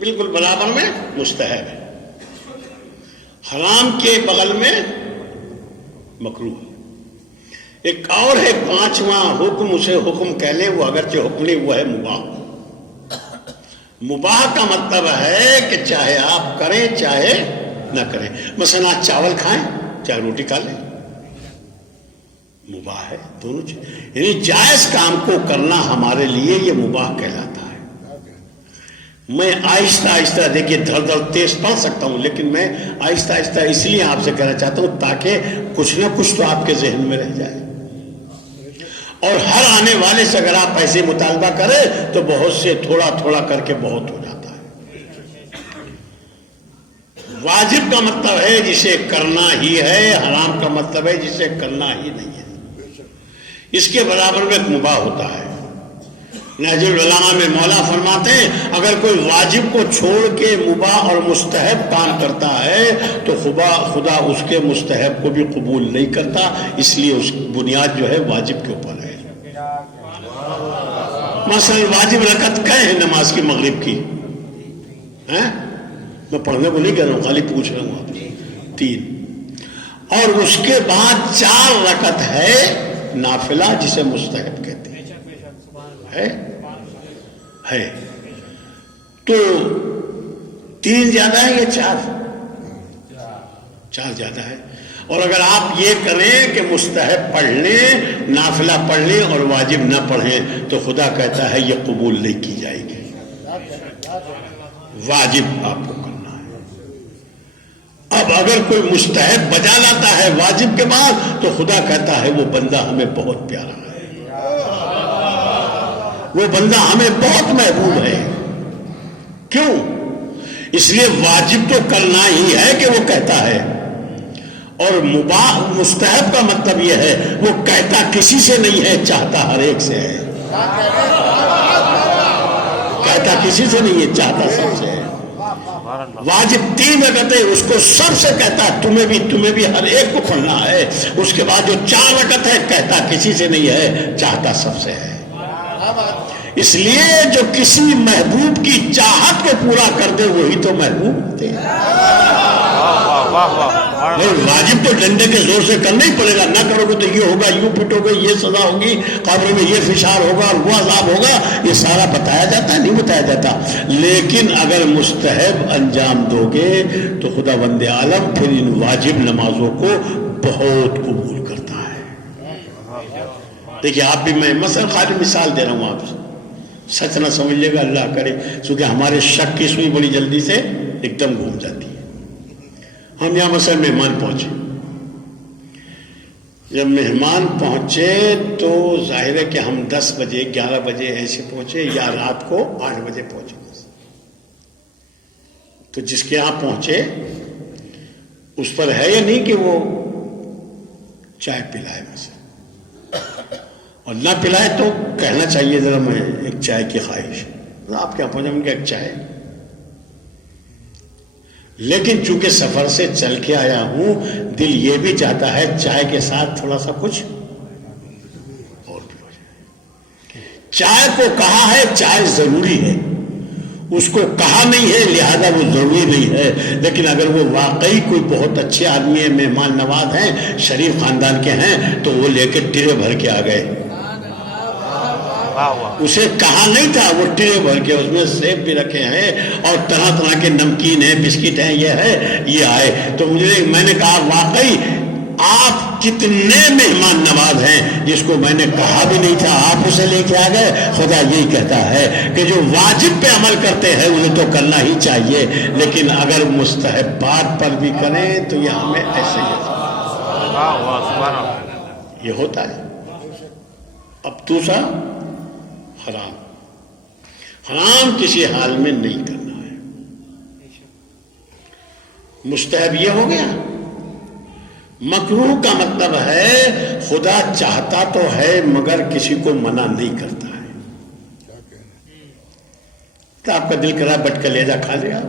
بالکل برابر میں مستحب ہے، حرام کے بغل میں مکروہ۔ ایک اور ہے پانچواں حکم، اسے حکم کہہ لیں، وہ اگرچہ حکم نہیں، وہ ہے مباح۔ مباح کا مطلب ہے کہ چاہے آپ کریں چاہے نہ کریں، مثلا آپ چاول کھائیں چاہے روٹی کھا لیں، مباح ہے دونوں چیز، یعنی جائز کام کو کرنا ہمارے لیے یہ مباح کہلاتا ہے۔ میں آہستہ آہستہ دیکھیے دھڑ دھڑ تیز پڑھ سکتا ہوں، لیکن میں آہستہ آہستہ اس لیے آپ سے کہنا چاہتا ہوں تاکہ کچھ نہ کچھ تو آپ کے ذہن میں رہ جائے، اور ہر آنے والے سے اگر آپ ایسے مطالبہ کریں تو بہت سے تھوڑا تھوڑا کر کے بہت ہو جاتا ہے۔ واجب کا مطلب ہے جسے کرنا ہی ہے، حرام کا مطلب ہے جسے کرنا ہی نہیں ہے، اس کے برابر میں مباح ہوتا ہے۔ نہج البلاغہ میں مولا فرماتے ہیں اگر کوئی واجب کو چھوڑ کے مباح اور مستحب کام کرتا ہے تو خدا اس کے مستحب کو بھی قبول نہیں کرتا، اس لیے اس بنیاد جو ہے واجب کے اوپر ہے۔ مثلا واجب رکعت کئے ہیں نماز کی مغرب کی؟ میں پڑھنے کو نہیں کہہ رہا ہوں، خالی پوچھ رہا ہوں آپ سے، 3، اور اس کے بعد 4 رکعت ہے نافلہ جسے مستحب کہتے ہیں، ہے تو 3 زیادہ ہے یا 4 زیادہ ہے۔ اور اگر آپ یہ کریں کہ مستحب پڑھ لیں، نافلہ پڑھ لیں اور واجب نہ پڑھیں تو خدا کہتا ہے یہ قبول نہیں کی جائے گی، واجب آپ کو کرنا ہے۔ اب اگر کوئی مستحب بجا لاتا ہے واجب کے بعد تو خدا کہتا ہے وہ بندہ ہمیں بہت پیارا ہے، وہ بندہ ہمیں بہت محبوب ہے۔ کیوں؟ اس لیے واجب تو کرنا ہی ہے کہ وہ کہتا ہے، اور مباح مستحب کا مطلب یہ ہے وہ کہتا کسی سے نہیں ہے، چاہتا ہر ایک سے ہے، کہتا کسی سے نہیں ہے، چاہتا سب سے ہے۔ واجب 3 رکعتیں اس کو سب سے کہتا ہے تمہیں بھی ہر ایک کو پڑھنا ہے، اس کے بعد جو 4 رکعت ہے کہتا کسی سے نہیں ہے، چاہتا سب سے ہے۔ اس لیے جو کسی محبوب کی چاہت کو پورا کر دے وہی تو محبوب ہوتے ہیں۔ واجب تو ڈنڈے کے زور سے کرنا ہی پڑے گا، نہ کرو گے تو یہ ہوگا، یوں پٹو گے یہ سزا ہوگی، قبر میں یہ فشار ہوگا، وہ عذاب ہوگا، یہ سارا بتایا جاتا ہے؟ نہیں بتایا جاتا۔ لیکن اگر مستحب انجام دو گے تو خدا بند عالم پھر ان واجب نمازوں کو بہت قبول کرتا ہے۔ دیکھیے آپ بھی، میں مثلا خالی مثال دے رہا ہوں آپ سے، سچ نہ سمجھیے گا، اللہ کرے، کیونکہ ہمارے شک کی سوئی بڑی جلدی سے ایک دم گھوم جاتی ہے۔ ہم یہاں مثلا مہمان پہنچے، جب مہمان پہنچے تو ظاہر ہے کہ ہم 10 بجے 11 بجے ایسے پہنچے یا رات کو 8 بجے پہنچے، تو جس کے یہاں پہنچے اس پر ہے یا نہیں کہ وہ چائے پلائے مثلا، اور نہ پلائے تو کہنا چاہیے ذرا میں ایک چائے کی خواہش، آپ کے یہاں پہنچے ہم کہ ایک چائے، لیکن چونکہ سفر سے چل کے آیا ہوں دل یہ بھی چاہتا ہے چائے کے ساتھ تھوڑا سا کچھ اور بھی ہو جائے۔ چائے کو کہا ہے چائے ضروری ہے، اس کو کہا نہیں ہے لہذا وہ ضروری نہیں ہے، لیکن اگر وہ واقعی کوئی بہت اچھے آدمی ہیں، مہمان نواز ہیں، شریف خاندان کے ہیں، تو وہ لے کے ٹرے بھر کے آ گئے، اسے کہا نہیں تھا وہ ٹرے بھر کے اس میں سیب بھی رکھے ہیں اور طرح طرح کے نمکین ہیں، بسکٹ ہیں، یہ ہے، یہ آئے تو میں نے کہا واقعی آپ کتنے مہمان نواز ہیں، جس کو میں نے کہا بھی نہیں تھا آپ اسے لے کے آ گئے۔ خدا یہی کہتا ہے کہ جو واجب پہ عمل کرتے ہیں انہیں تو کرنا ہی چاہیے، لیکن اگر مستحبات پر بھی کریں تو یہ ہمیں ایسے یہ ہوتا ہے۔ اب دوسرا حرام، حرام کسی حال میں نہیں کرنا ہے۔ مستحب یہ ہو گیا۔ مکروہ کا مطلب ہے خدا چاہتا تو ہے مگر کسی کو منع نہیں کرتا ہے۔ تو آپ کا دل کرا بٹ کلیجہ کھا لیا،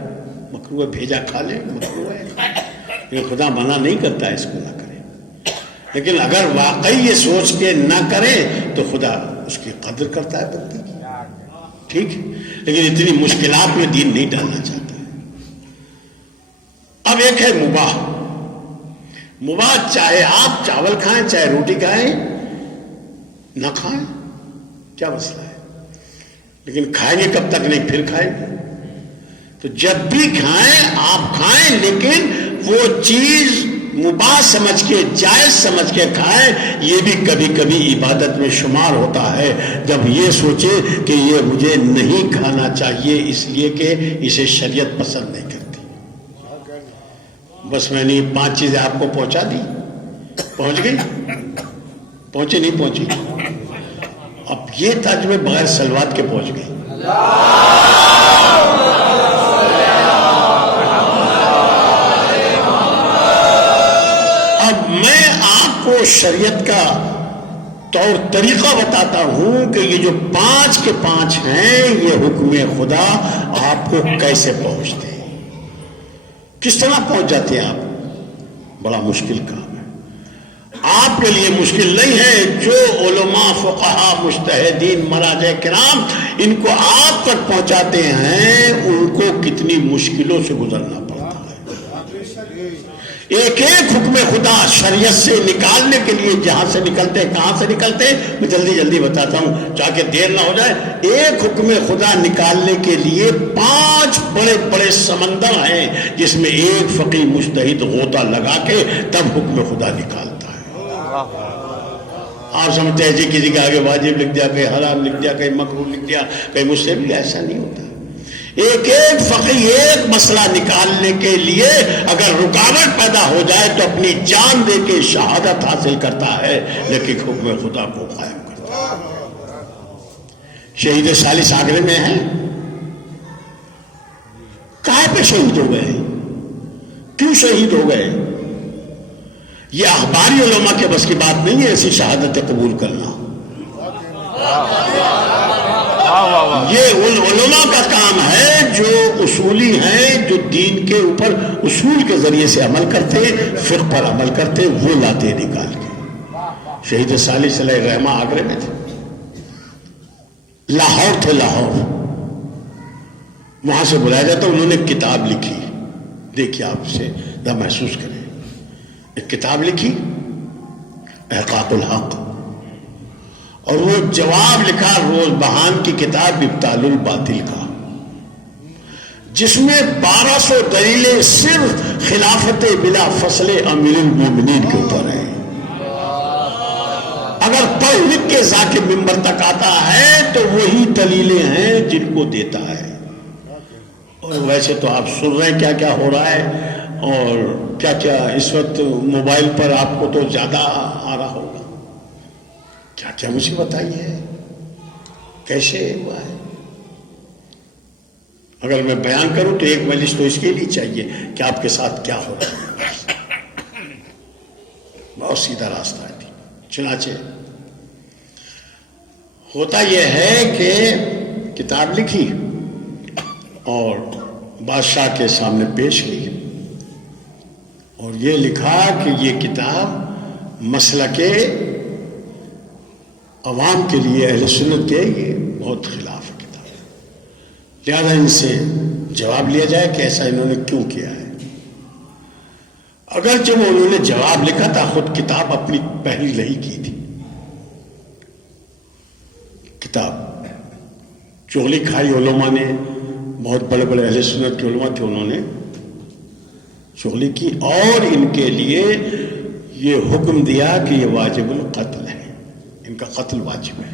مکروہ بھیجا کھا لے، مکروہ ہے، یہ خدا منع نہیں کرتا ہے اس کو نہ کرے۔ لیکن اگر واقعی یہ سوچ کے نہ کرے تو خدا اس کی قدر کرتا ہے بندے کی، ٹھیک ہے، لیکن اتنی مشکلات میں دین نہیں ڈالنا چاہتا ہے۔ اب ایک ہے مباح۔ مباح چاہے آپ چاول کھائیں چاہے روٹی کھائیں نہ کھائیں، کیا مسئلہ ہے، لیکن کھائیں گے کب تک نہیں، پھر کھائیں گے۔ تو جب بھی کھائیں آپ کھائیں، لیکن وہ چیز مباح سمجھ کے، جائز سمجھ کے کھائیں۔ یہ بھی کبھی کبھی عبادت میں شمار ہوتا ہے، جب یہ سوچے کہ یہ مجھے نہیں کھانا چاہیے اس لیے کہ اسے شریعت پسند نہیں کرتی۔ بس میں نے 5 چیزیں آپ کو پہنچا دی، پہنچ گئی، پہنچی نہیں پہنچی؟ اب یہ ترجمے بغیر سلوات کے پہنچ گئی۔ اب میں آپ کو شریعت کا طور طریقہ بتاتا ہوں کہ یہ جو 5 کے 5 ہیں یہ حکم خدا آپ کو کیسے پہنچتے ہیں، کس طرح پہنچ جاتے ہیں آپ۔ بڑا مشکل کام ہے، آپ کے لیے مشکل نہیں ہے۔ جو علماء، فقہاء، مجتہدین، مراجع کرام ان کو آپ تک پہنچاتے ہیں ان کو کتنی مشکلوں سے گزرنا پڑتا ہے۔ ایک ایک حکم خدا شریعت سے نکالنے کے لیے جہاں سے نکلتے ہیں، کہاں سے نکلتے ہیں، میں جلدی جلدی بتاتا ہوں تاکہ دیر نہ ہو جائے۔ ایک حکم خدا نکالنے کے لیے 5 بڑے بڑے سمندر ہیں جس میں ایک فقیہ مجتہد غوطہ لگا کے تب حکم خدا نکالتا ہے۔ آپ سمجھتے ہیں جی کسی کے آگے واجب لکھ دیا، کہیں حرام لکھ دیا، کہیں مکروہ لکھ دیا، کہیں مجھ سے بھی، ایسا نہیں ہوتا۔ ایک ایک فقیہ ایک مسئلہ نکالنے کے لیے اگر رکاوٹ پیدا ہو جائے تو اپنی جان دے کے شہادت حاصل کرتا ہے، لیکن حکم خدا کو قائم کرتا ہے۔ شہید ثالث آگرے میں ہیں، کہاں پہ شہید ہو گئے، کیوں شہید ہو گئے؟ یہ اخباری علماء کے بس کی بات نہیں ہے ایسی شہادت قبول کرنا۔ یہ ان علماء کا کام ہے جو اصولی ہیں، جو دین کے اوپر اصول کے ذریعے سے عمل کرتے، فقہ پر عمل کرتے، وہ لاتے نکال کے۔ شہید ثالث علیہ رحمہ آگرے میں تھے، لاہور تھے، لاہور وہاں سے بلایا جاتا، انہوں نے کتاب لکھی، دیکھیے آپ سے ذرا محسوس کریں، ایک کتاب لکھی احقاق الحق، اور وہ جواب لکھا روز بہان کی کتاب ابطال الباطل کا، جس میں 1200 دلیلیں صرف خلافت بلا فصل امیر المومنین کے اوپر ہیں۔ اگر پڑھ لکھ کے ذاکر ممبر تک آتا ہے تو وہی دلیلیں ہیں جن کو دیتا ہے۔ اور ویسے تو آپ سن رہے ہیں کیا کیا ہو رہا ہے، اور کیا کیا اس وقت موبائل پر آپ کو تو زیادہ آ رہا ہوگا، کیا کیا مصیبت آئی ہے، کیسے ہوا ہے۔ اگر میں بیان کروں تو ایک مجلس تو اس کے لیے چاہیے کہ آپ کے ساتھ کیا ہو رہا ہے۔ بہت سیدھا راستہ ہے، چنانچہ ہوتا یہ ہے کہ کتاب لکھی اور بادشاہ کے سامنے پیش کی، اور یہ لکھا کہ یہ کتاب مسلک عوام کے لیے، اہل سنت کے، یہ بہت خلاف ہے کتاب، لہذا ان سے جواب لیا جائے کہ ایسا انہوں نے کیوں کیا ہے۔ اگر جب انہوں نے جواب لکھا تھا، خود کتاب اپنی پہلی نہیں کی تھی، کتاب چغلی کھائی علماء نے، بہت بڑے بڑے اہل سنت کے علماء تھے، انہوں نے چغلی کی اور ان کے لیے یہ حکم دیا کہ یہ واجب القتل ہے، ان کا قتل واجب ہے۔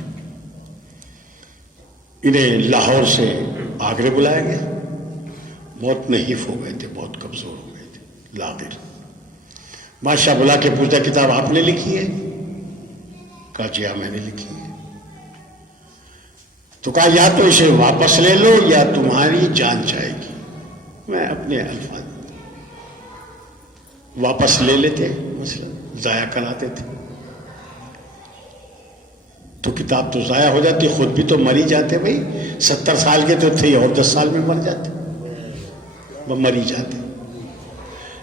انہیں لاہور سے آگرے بلایا گیا، بہت نحیف ہو گئے تھے، بہت کمزور ہو گئے تھے، لاغر۔ بادشاہ بلا کے پوچھا کتاب آپ نے لکھی ہے؟ کہا جی ہاں میں نے لکھی ہے۔ تو کہا یا تو اسے واپس لے لو یا تمہاری جان جائے گی۔ میں اپنے الفاظ واپس لے لیتے، مثلا ضائع کراتے تھے تو کتاب تو ضائع ہو جاتی، خود بھی تو مر ہی جاتے، بھائی 70 سال کے تو تھے اور 10 سال میں مر جاتے، وہ مر ہی جاتے۔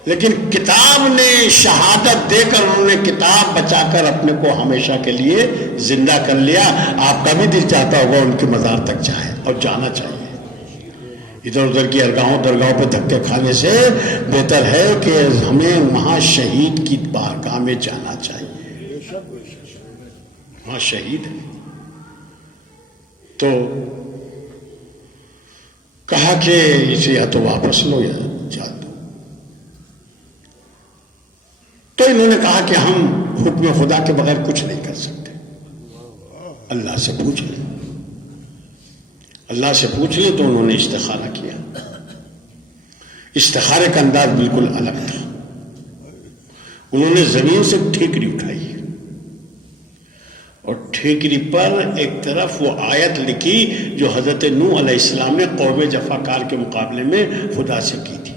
لیکن کتاب نے شہادت دے کر، انہوں نے کتاب بچا کر اپنے کو ہمیشہ کے لیے زندہ کر لیا۔ آپ کا بھی دل چاہتا ہوگا ان کے مزار تک جائیں، اور جانا چاہیے۔ ادھر ادھر کی درگاہوں پہ دھکے کھانے سے بہتر ہے کہ ہمیں وہاں شہید کی بارگاہ میں جانا چاہیے، وہاں شہید ہے۔ تو کہا کہ اسے یا تو واپس لو یا جا دو۔ تو انہوں نے کہا کہ ہم حکم خدا کے بغیر کچھ نہیں کر سکتے، اللہ سے پوچھ لیں، اللہ سے پوچھ لیں۔ تو انہوں نے استخارہ کیا۔ استخارے کا انداز بالکل الگ تھا۔ انہوں نے زمین سے ٹھیکری اٹھائی اور ٹھیکری پر ایک طرف وہ آیت لکھی جو حضرت نوح علیہ السلام نے قوم جفاکار کے مقابلے میں خدا سے کی تھی۔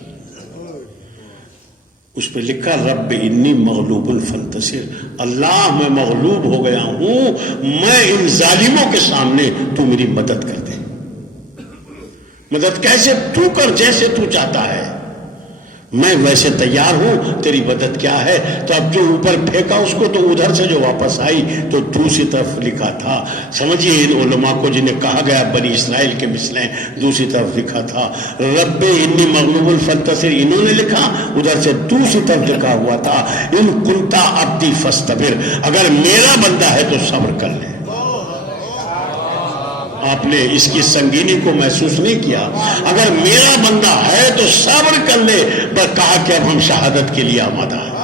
اس پہ لکھا رب انی مغلوب فانتصر، اللہ میں مغلوب ہو گیا ہوں، میں ان ظالموں کے سامنے تو میری مدد کر دے۔ مدد کیسے؟ تو کر جیسے تو چاہتا ہے، میں ویسے تیار ہوں، تیری مدد کیا ہے؟ تو اب جو اوپر پھینکا اس کو، تو ادھر سے جو واپس آئی تو دوسری طرف لکھا تھا۔ سمجھیے ان علماء کو جنہیں کہا گیا بنی اسرائیل کے مثلیں، دوسری طرف لکھا تھا رب انی مغلوب فانتصر، انہوں نے لکھا، ادھر سے دوسری طرف لکھا ہوا تھا ان کنتا عبدی فاصطبر، اگر میرا بندہ ہے تو صبر کر لے۔ آپ نے اس کی سنگینی کو محسوس نہیں کیا؟ اگر میرا بندہ ہے تو صبر کر لے، پر کہا کہ اب ہم شہادت کے لیے آمادہ ہیں۔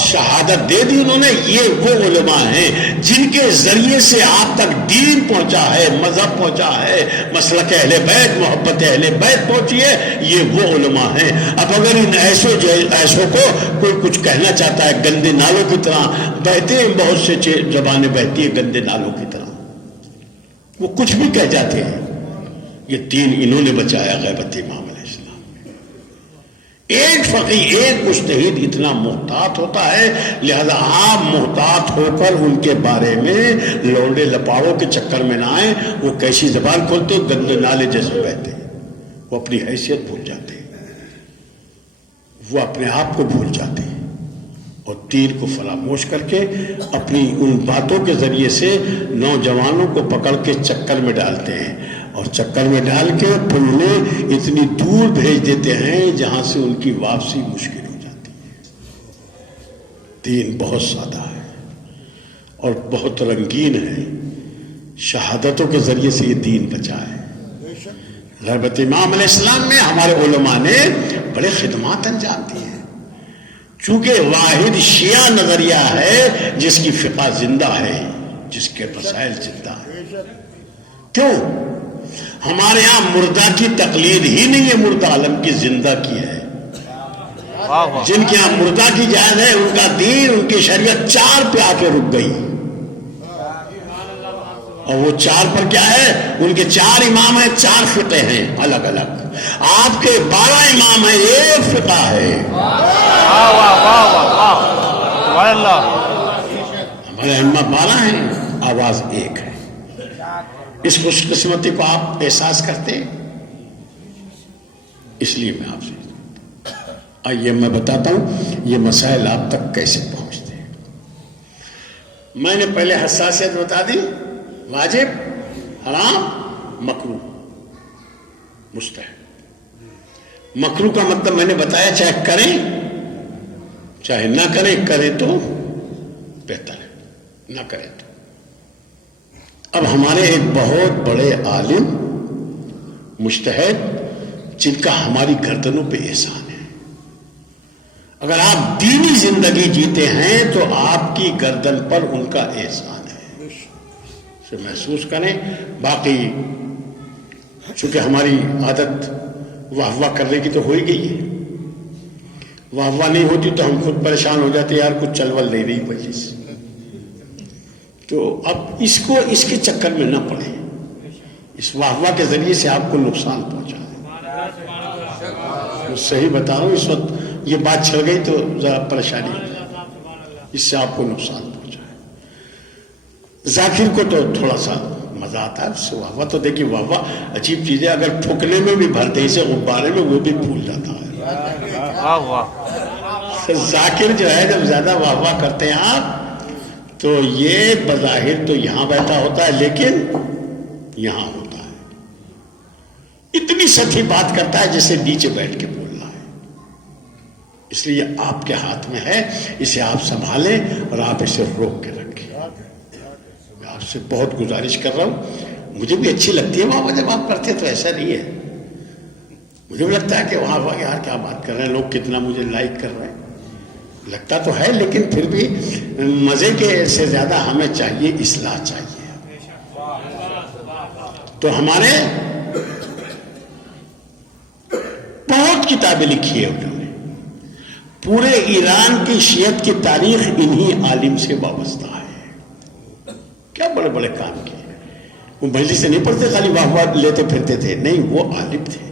شہادت دے دی انہوں نے۔ یہ وہ علماء ہیں جن کے ذریعے سے آپ تک دین پہنچا ہے، مذہب پہنچا ہے، مسلک اہل بیت، محبت اہل بیت پہنچی ہے، یہ وہ علماء ہیں۔ اب اگر ان ایسوں کو کوئی کچھ کہنا چاہتا ہے، گندے نالوں کی طرح بہتے ہیں، بہت سے زبانیں بہتی ہیں گندے نالوں کی طرح، وہ کچھ بھی کہہ جاتے ہیں۔ یہ دین انہوں نے بچایا، غیبت امام علیہ السلام۔ ایک فقیہ، ایک مجتہد اتنا محتاط ہوتا ہے، لہذا آپ محتاط ہو کر ان کے بارے میں لونڈے لپاڑوں کے چکر میں نہ آئیں۔ وہ کیسی زبان کھولتے، گندے نالے جیسے بہتے ہیں، وہ اپنی حیثیت بھول جاتے ہیں، وہ اپنے آپ کو بھول جاتے ہیں، اور دین کو فراموش کر کے اپنی ان باتوں کے ذریعے سے نوجوانوں کو پکڑ کے چکر میں ڈالتے ہیں، اور چکر میں ڈال کے پھر انہیں اتنی دور بھیج دیتے ہیں جہاں سے ان کی واپسی مشکل ہو جاتی ہے۔ دین بہت سادہ ہے اور بہت رنگین ہے، شہادتوں کے ذریعے سے یہ دین بچا ہے۔ غیبت امام علیہ السلام میں ہمارے علماء نے بڑے خدمات انجام دی ہیں، چونکہ واحد شیعہ نظریہ ہے جس کی فقہ زندہ ہے، جس کے مسائل زندہ ہیں۔ کیوں؟ ہمارے ہاں مردہ کی تقلید ہی نہیں ہے، مردہ عالم کی زندہ کی ہے۔ جن کے ہاں مردہ کی جائز ہے، ان کا دین، ان کی شریعت 4 پہ آ کے رک گئی، اور وہ 4 پر کیا ہے؟ ان کے 4 امام ہیں، 4 فقہ ہیں الگ الگ۔ آپ کے 12 امام ہیں، 1 فقہ ہے۔ ہمارے ائمہ 12 ہیں، آواز 1 ہے۔ اس خوش قسمتی کو آپ احساس کرتے ہیں؟ اس لیے میں آپ سے آئیے میں بتاتا ہوں یہ مسائل آپ تک کیسے پہنچتے ہیں۔ میں نے پہلے حساسیت بتا دی، واجب، حرام، مکروہ، مستحب۔ مکروہ کا مطلب میں نے بتایا چاہے کریں چاہے نہ کریں، کریں تو بہتر ہے، نہ کریں تو۔ اب ہمارے ایک بہت بڑے عالم مجتہد جن کا ہماری گردنوں پہ احسان ہے. اگر آپ دینی زندگی جیتے ہیں تو آپ کی گردن پر ان کا احسان ہے، اسے محسوس کریں. باقی چونکہ ہماری عادت واہ واہ کرنے کی تو ہو ہی گئی ہے، واہ واہ نہیں ہوتی تو ہم خود پریشان ہو جاتے، یار کچھ چل ول نہیں رہی مجلس. تو اب اس کے چکر میں نہ پڑے. اس واہ واہ کے ذریعے سے آپ کو نقصان پہنچا ہے. میں صحیح بتا رہا ہوں، اس وقت یہ بات چل گئی تو ذرا پریشانی ہے، اس سے آپ کو نقصان پہنچا ہے. ذاکر کو تو تھوڑا سا مزہ آتا ہے اس سے. واہ واہ تو دیکھیے، واہ واہ عجیب چیز ہے، اگر ٹھکنے میں بھی بھرتے اسے غبارے میں وہ بھی پھول جاتا ہے. ذاکر جو ہے جب زیادہ واہ واہ کرتے ہیں آپ تو یہ بظاہر تو یہاں بیٹھا ہوتا ہے لیکن یہاں ہوتا ہے، اتنی سطحی بات کرتا ہے جیسے نیچے بیٹھ کے بول رہا ہے. اس لیے آپ کے ہاتھ میں ہے، اسے آپ سنبھالیں اور آپ اسے روک کے رکھیں. میں آپ سے بہت گزارش کر رہا ہوں، مجھے بھی اچھی لگتی ہے وہاں جب آپ کرتے تو ایسا نہیں ہے. مجھے بھی لگتا ہے کہ وہاں یار کیا بات کر رہے ہیں لوگ، کتنا مجھے لائک کر رہے ہیں، لگتا تو ہے، لیکن پھر بھی مزے کے سے زیادہ ہمیں چاہیے اصلاح چاہیے. تو ہمارے بہت کتابیں لکھی ہے انہوں نے، پورے ایران کی شیعت کی تاریخ انہی عالم سے وابستہ ہے. کیا بڑے بڑے کام کیے. وہ مجلس سے نہیں پڑھتے خالی واہ واہ لیتے پھرتے تھے، نہیں، وہ عالم تھے.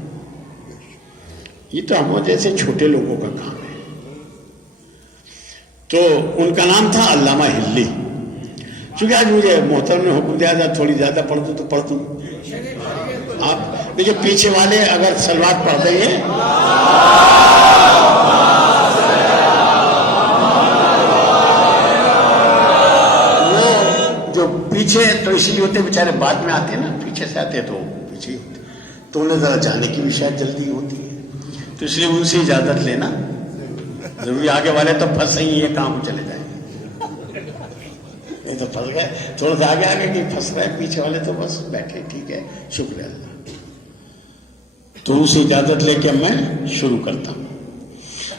یہ تو ہم جیسے چھوٹے لوگوں کا کام ہے. تو ان کا نام تھا علامہ ہلی. چونکہ آج مجھے محترم نے حکم دیا تھا تھوڑی زیادہ پڑھ دوں تو پڑھ دوں. آپ دیکھیے پیچھے والے اگر سلوات پڑھ رہے ہیں، وہ جو پیچھے تو اسی لیے ہوتے بیچارے بعد میں آتے ہیں نا، پیچھے سے آتے تو پیچھے ہوتے، تو انہیں ذرا جانے کی بھی شاید جلدی ہوتی ہے، تو اس لیے ان سے اجازت لینا ضروری. آگے والے تو پھنس ہی یہ کام چلے جائیں، یہ تو پھنس گئے، تھوڑا سا آگے آگے کہ پھنس رہے، پیچھے والے تو بس بیٹھے، ٹھیک ہے، شکریہ اللہ. تو ان سے اجازت لے کے میں شروع کرتا ہوں.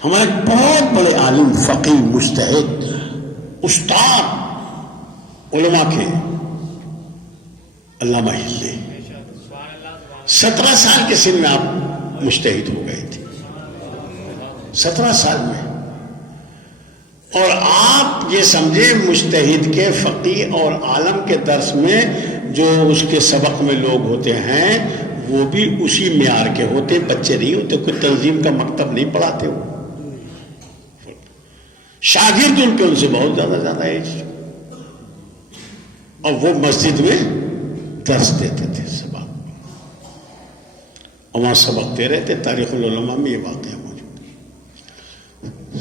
ہمارے بہت بڑے عالم، فقیہ، مجتہد، استاد علماء کے علامہ ہلی، 17 سال کے سن میں آپ مجتہد ہو گئے تھے، 17 سال میں. اور آپ یہ سمجھے مجتہد کے، فقیہ اور عالم کے درس میں جو اس کے سبق میں لوگ ہوتے ہیں وہ بھی اسی معیار کے ہوتے، بچے نہیں ہوتے، کوئی تنظیم کا مکتب نہیں پڑھاتے ہو. شاگرد ان کے ان سے بہت زیادہ ایج، اور وہ مسجد میں درس دیتے تھے، سبق، اور وہاں سبق دے رہے تھے. تاریخ العلماء میں یہ واقعہ موجود.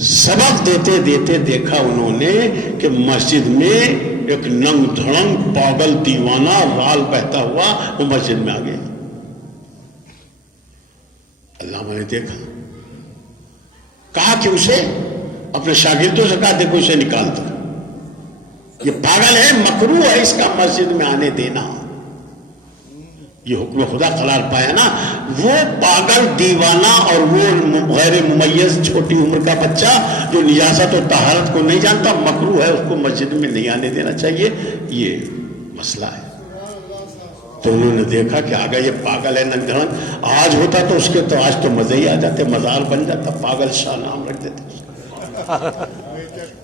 سبق دیتے دیتے دیکھا انہوں نے کہ مسجد میں ایک ننگ دھڑنگ پاگل دیوانہ رال بہتا ہوا وہ مسجد میں آ گیا. علامہ نے دیکھا، کہا کہ اسے اپنے شاگردوں سے کہا دیکھو اسے نکال دو، یہ پاگل ہے، مکروہ ہے اس کا مسجد میں آنے دینا. یہ حکم خدا قرار پایا نا. وہ پاگل دیوانہ اور وہ غیر ممیز چھوٹی عمر کا بچہ جو نجاست اور طہارت کو نہیں جانتا، مکروہ ہے، اس کو مسجد میں نہیں آنے دینا چاہیے. یہ مسئلہ ہے. تو انہوں نے دیکھا کہ آگا یہ پاگل ہے ننگڑن، آج ہوتا تو اس کے تو آج تو مزے ہی آ جاتے، مزار بن جاتا، پاگل شاہ نام رکھ دیتے.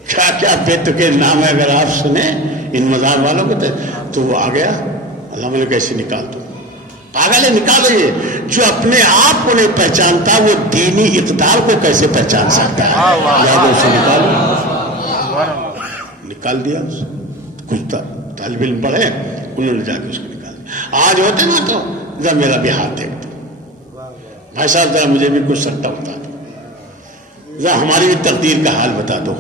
کیا کیا بے تکے نام ہے اگر آپ سنیں ان مزار والوں کے. تو وہ آ گیا، اللہ نے کیسے نکال دو، پاگل ہے، نکالو. یہ جو اپنے آپ کو نہیں پہچانتا وہ دینی اقدار کو کیسے پہچان سکتا ہے. یاد اسے نکالو. نکال دیا. کچھ طالب علم پڑھے، انہوں نے جا کے اس کو نکال دیا. آج ہوتے نا تو ذرا میرا بھی ہاتھ دیکھ دو بھائی صاحب، ذرا مجھے بھی کچھ سٹا بتا دو، ذرا ہماری بھی تقدیر کا حال بتا دو.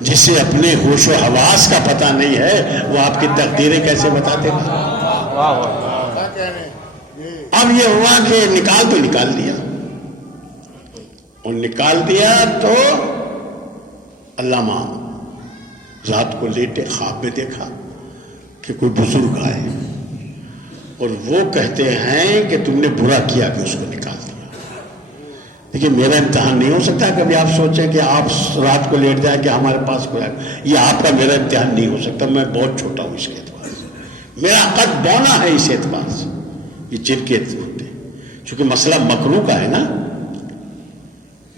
جسے اپنے ہوش و حواس کا پتہ نہیں ہے وہ آپ کی تقدیریں کیسے بتاتے ہیں. اب یہ ہوا کہ نکال دیا، اور نکال دیا تو علامہ رات کو لیٹے، خواب میں دیکھا کہ کوئی بزرگ آئے اور وہ کہتے ہیں کہ تم نے برا کیا کہ اس کو نکال دیا. دیکھیے میرا امتحان نہیں ہو سکتا. کبھی آپ سوچیں کہ آپ رات کو لیٹ جائیں کہ ہمارے پاس کوئی آئے. یہ آپ کا میرا امتحان نہیں ہو سکتا. میں بہت چھوٹا ہوں اس کے اعتبار سے. میرا قد بونا ہے اس اعتبار سے. یہ جن کے ہوتے ہیں چونکہ مسئلہ مکروہ کا ہے نا.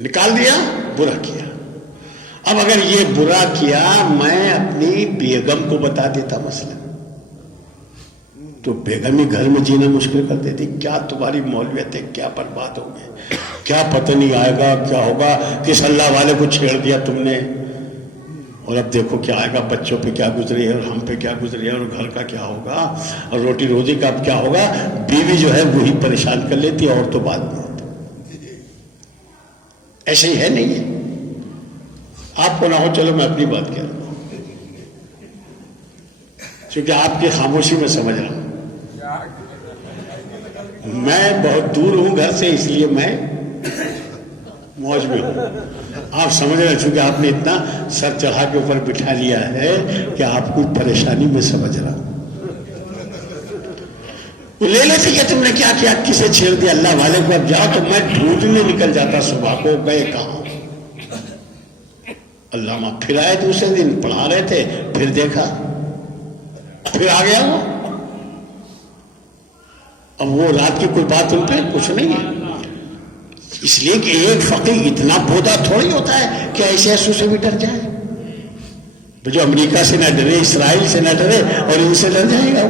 نکال دیا, برا کیا. اب اگر یہ برا کیا میں اپنی بیگم کو بتا دیتا مسئلہ, تو بیگم ہی گھر میں جینا مشکل کر دیتی. کیا تمہاری مولویت ہے, کیا برباد ہو گئے, کیا پتہ نہیں آئے گا, کیا ہوگا, کس اللہ والے کو چھیڑ دیا تم نے, اور اب دیکھو کیا آئے گا, بچوں پہ کیا گزری ہے اور ہم پہ کیا گزری ہے, اور گھر کا کیا ہوگا, اور روٹی روزی کا اب کیا ہوگا. بیوی جو ہے وہی پریشان کر لیتی ہے, اور تو بات نہیں ہوتی. ایسے ہی ہے نہیں ہے. آپ کو نہ ہو, چلو میں اپنی بات کہہ رہا ہوں کیونکہ آپ کی خاموشی میں سمجھ رہا ہوں. میں بہت دور ہوں گھر سے, اس لیے میں موج میں ہوں. آپ سمجھ رہے ہیں چونکہ آپ نے اتنا سر چڑھا کے اوپر بٹھا لیا ہے کہ آپ کو پریشانی میں سمجھ رہا ہوں. لے لیتے کہ تم نے کیا کیا, کسے چھیڑ دیا, اللہ والے کو اب جاؤ. تو میں ڈھونڈنے نکل جاتا صبح کو, گئے کہاں. علامہ پھر آئے دوسرے دن, پڑھا رہے تھے, پھر دیکھا, پھر آ گیا وہ. اب وہ رات کی کوئی بات ان پہ کچھ نہیں ہے, اس لیے کہ ایک فقیر اتنا بودا تھوڑی ہوتا ہے کہ ایسے ایسو سے بھی ڈر جائے. جو امریکہ سے نہ ڈرے, اسرائیل سے نہ ڈرے, اور ان سے ڈر جائے گا.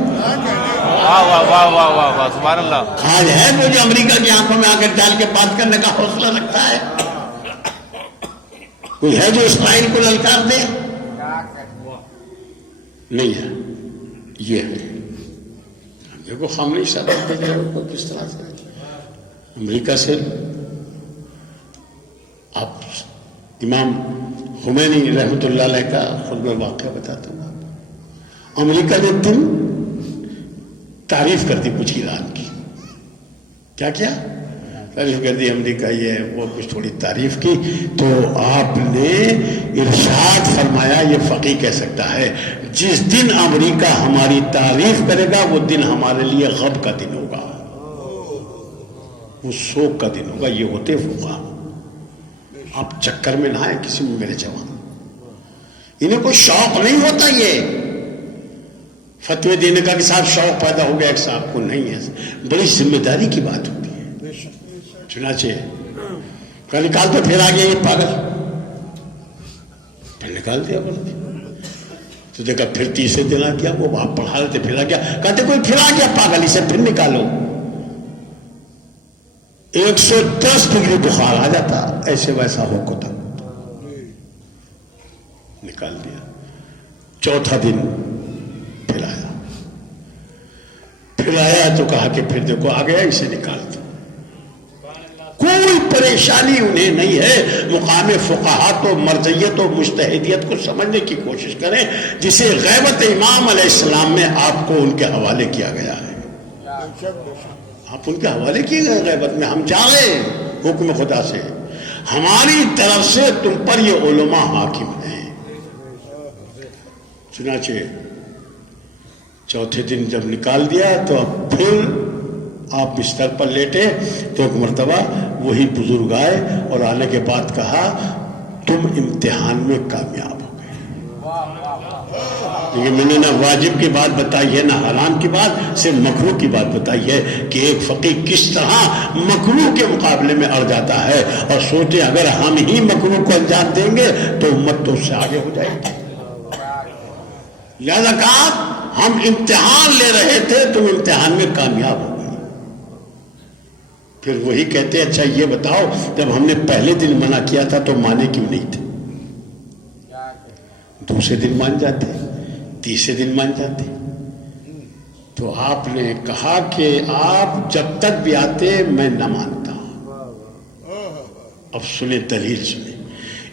سبحان اللہ. آج ہے وہ جو امریکہ کی آنکھوں میں آ کر ڈال کے بات کرنے کا حوصلہ رکھتا ہے. کوئی ہے جو اسرائیل کو للکار دے؟ نہیں ہے. یہ ہے دیکھو خامنئی صاحب کو کس طرح سے امریکہ سے. آپ امام خمینی رحمۃ اللہ علیہ کا خود میں واقعہ بتاتا ہوں. آپ امریکہ نے دن تعریف کر دی کچھ ایران کی. کیا کیا تعریف کر دی امریکہ, یہ وہ کچھ تھوڑی تعریف کی. تو آپ نے ارشاد فرمایا, یہ فقی کہہ سکتا ہے, جس دن امریکہ ہماری تعریف کرے گا وہ دن ہمارے لیے غم کا دن ہوگا, وہ سوگ کا دن ہوگا. یہ ہوتے فقہا. آپ چکر میں نہ آئے کسی میں میرے جوان, انہیں کوئی شوق نہیں ہوتا یہ فتوے دینے کا کہ صاحب شوق پیدا ہو گیا ایک صاحب کو. نہیں ہے, بڑی ذمہ داری کی بات ہوتی ہے. چنانچہ کہ نکال تو پھر آ گیا یہ پاگل, پھر نکال دیا بولتے. تو دیکھا پھر تیسرے دن آ گیا, وہ وہاں پڑھا رہے تھے, پھر آ گیا, کہتے کوئی پھر آ گیا پاگل, اسے پھر نکالو. 110 ڈگری بخار آ جاتا, ایسے ویسا ہو کو تھا, نکال دیا. چوتھا دن پھر آیا تو کہا کہ پھر دیکھو آ گیا, اسے نکال دو. کوئی پریشانی انہیں نہیں ہے. مقام فقہا تو مرجعیت و مجتہدیت کو سمجھنے کی کوشش کریں, جسے غیبت امام علیہ السلام میں آپ کو ان کے حوالے کیا گیا ہے. آپ ان کے حوالے کیے گئے غیبت میں. ہم جا رہے ہیں حکم خدا سے, ہماری طرف سے تم پر یہ علماء حاکم ہیں. چنانچہ چوتھے دن جب نکال دیا تو اب پھر آپ بستر پر لیٹے تو ایک مرتبہ وہی بزرگ آئے اور آنے کے بعد کہا تم امتحان میں کامیاب ہو گئے. لیکن میں نے نہ واجب کی بات بتائی ہے, نہ حرام کی بات, صرف مکروہ کی بات بتائی ہے کہ ایک فقیہ کس طرح مکروہ کے مقابلے میں اڑ جاتا ہے اور سوچے اگر ہم ہی مکروہ کو انجام دیں گے تو امت تو اس سے آگے ہو جائے گی. لہذا کہا ہم امتحان لے رہے تھے, تم امتحان میں کامیاب ہو گئے. پھر وہی کہتے اچھا یہ بتاؤ جب ہم نے پہلے دن منع کیا تھا تو مانے کیوں نہیں تھے؟ دوسرے دن مان جاتے, تیسرے دن مان جاتے. تو آپ نے کہا کہ آپ جب تک بھی آتے میں نہ مانتا. اب سنیں دلیل سنیں.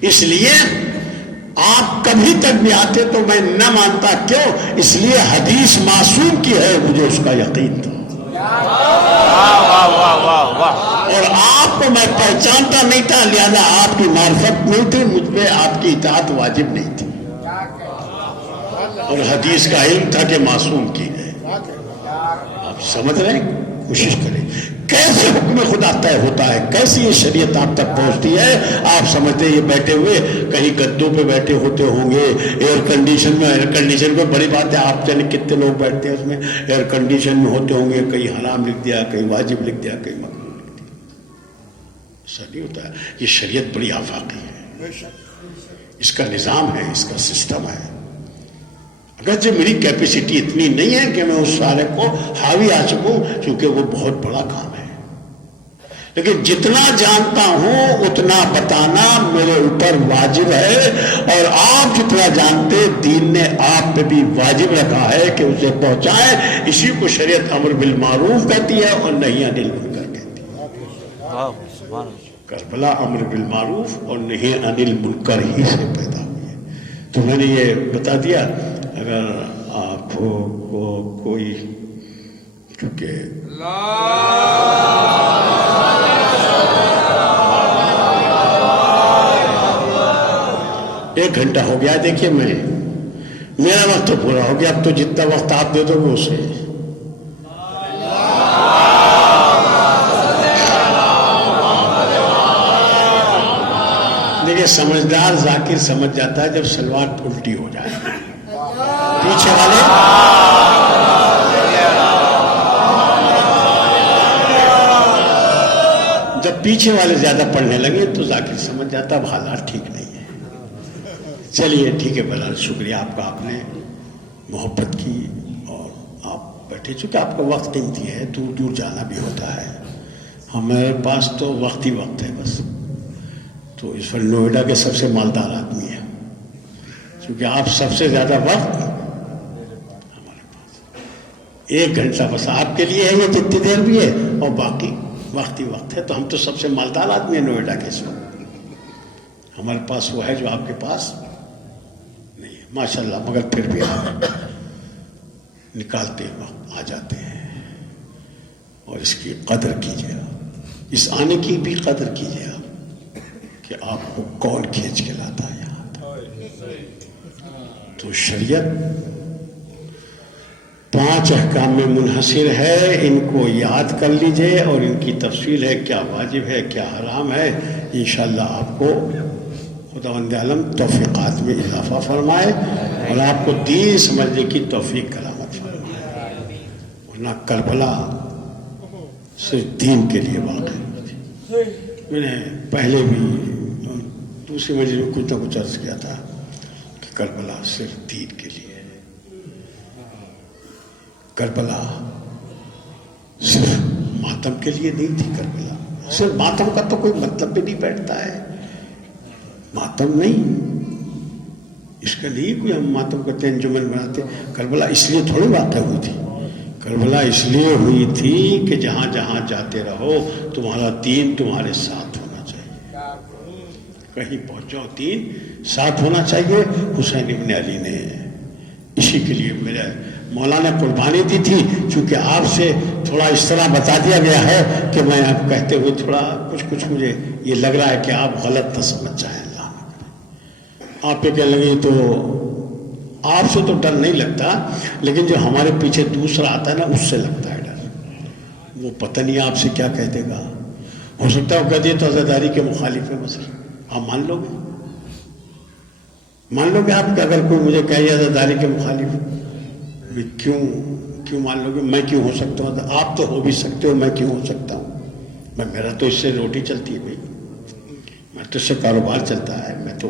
اس لیے آپ کبھی تک بھی آتے تو میں نہ مانتا. کیوں؟ اس لیے حدیث معصوم کی ہے, مجھے اس کا یقین تھا. اور آپ کو میں پہچانتا نہیں تھا, لہذا آپ کی معرفت نہیں تھی, مجھ پہ آپ کی اطاعت واجب نہیں تھی. اور حدیث کا علم تھا کہ معصوم کی ہے. آپ سمجھ رہے ہیں؟ کوشش کریں. کیسے حکم خدا طے ہوتا ہے, کیسے یہ شریعت آپ تک پہنچتی ہے. آپ سمجھتے یہ بیٹھے ہوئے کہیں گدوں پہ بیٹھے ہوتے ہوں گے, ایئر کنڈیشن میں. ایئر کنڈیشن کو بڑی بات ہے, آپ جانے کتنے لوگ بیٹھتے ہیں اس میں, ایئر کنڈیشن میں ہوتے ہوں گے, کہیں حرام لکھ دیا, کہیں واجب لکھ دیا, کہیں مکروہ لکھ دیا. ایسا نہیں ہوتا ہے. یہ شریعت بڑی آفاقی ہے, اس کا نظام ہے, اس کا سسٹم ہے. اگرچہ میری کیپیسٹی اتنی نہیں ہے کہ میں اس سارے کو حاوی آ سکوں, کیونکہ وہ بہت بڑا کام ہے, لیکن جتنا جانتا ہوں اتنا بتانا میرے اوپر واجب ہے. اور آپ جتنا جانتے, دین نے آپ پہ بھی واجب رکھا ہے کہ اسے پہنچائیں. اسی کو شریعت امر بالمعروف کہتی ہے اور نہی عن المنکر کہتی ہے. کربلا امر بالمعروف اور نہی عن المنکر ہی سے پیدا ہوئی ہے. تو میں نے یہ بتا دیا. اگر آپ کو کوئی, کیونکہ ایک گھنٹہ ہو گیا, دیکھیے میرا وقت تو پورا ہو گیا. اب تو جتنا وقت آپ دے دو گے اسے. دیکھیے سمجھدار ذاکر سمجھ جاتا ہے جب سلوات الٹی ہو جائے. پیچھے والے جب پیچھے والے زیادہ پڑھنے لگے تو ذاکر سمجھ جاتا اب حالات ٹھیک نہیں ہے. چلیے ٹھیک ہے, بہرحال شکریہ آپ کا, آپ نے محبت کی اور آپ بیٹھے. چونکہ آپ کا وقت قیمتی ہے, دور دور جانا بھی ہوتا ہے. ہمارے پاس تو وقت ہی وقت ہے بس. تو اس وقت نوئیڈا کے سب سے مالدار آدمی ہیں, کیونکہ آپ سب سے زیادہ وقت ہمارے پاس. 1 گھنٹہ بس آپ کے لیے ہے, یہ جتنی دیر بھی ہے, اور باقی وقت ہی وقت ہے. تو ہم تو سب سے مالدار آدمی ہیں نوئیڈا کے. اس وقت ہمارے پاس وہ ہے جو آپ کے پاس نہیں ہے, ماشاءاللہ. مگر پھر بھی آپ نکالتے وقت آ جاتے ہیں, اور اس کی قدر کیجیے. اس آنے کی بھی قدر کیجیے آپ, کہ آپ کو کون کھینچ کے لاتا ہے یہاں. تو شریعت 5 احکام میں منحصر ہے. ان کو یاد کر لیجئے, اور ان کی تفصیل ہے کیا واجب ہے کیا حرام ہے. انشاءاللہ آپ کو خداوند عالم توفیقات میں اضافہ فرمائے, اور آپ کو دین سمجھنے کی توفیق کرامت فرمائے. ورنہ کربلا صرف دین کے لیے واقع تھی. میں نے پہلے بھی دوسری مجلس میں کچھ نہ کچھ عرض کیا تھا کہ کربلا صرف دین کے لیے ہے. کربلا صرف ماتم کے لیے نہیں تھی. کربلا صرف ماتم کا تو کوئی مطلب بھی نہیں بیٹھتا ہے. ماتم نہیں, اس کا نہیں کوئی ہم ماتم کرتے ہیں, انجمن بناتے. کربلا اس لیے تھوڑی واقع ہوئی تھی. کربلا اس لیے ہوئی تھی کہ جہاں جہاں جاتے رہو تمہارا دین تمہارے ساتھ ہونا چاہیے. کہیں پہنچو دین ساتھ ہونا چاہیے. حسین ابن علی نے اسی کے لیے میرے مولا نے قربانی دی تھی. چونکہ آپ سے تھوڑا اس طرح بتا دیا گیا ہے کہ میں آپ کہتے ہوئے تھوڑا کچھ مجھے یہ لگ رہا ہے کہ آپ غلط نہ سمجھ جائیں. اللہ آپ یہ کہنے لگے تو آپ سے تو ڈر نہیں لگتا, لیکن جو ہمارے پیچھے دوسرا آتا ہے نا اس سے لگتا ہے ڈر. وہ پتہ نہیں آپ سے کیا کہہ دے گا. ہو سکتا ہے وہ کہہ دے تو عزاداری کے مخالف ہے مسئلہ. آپ مان لو گے آپ کہ اگر کوئی مجھے کہے عزاداری کے مخالف, کیوں مان لو گے؟ میں کیوں ہو سکتا ہوں؟ آپ تو ہو بھی سکتے ہو, میں کیوں ہو سکتا ہوں؟ میرا تو اس سے روٹی چلتی ہے بھائی, میں تو اس سے کاروبار چلتا ہے. میں تو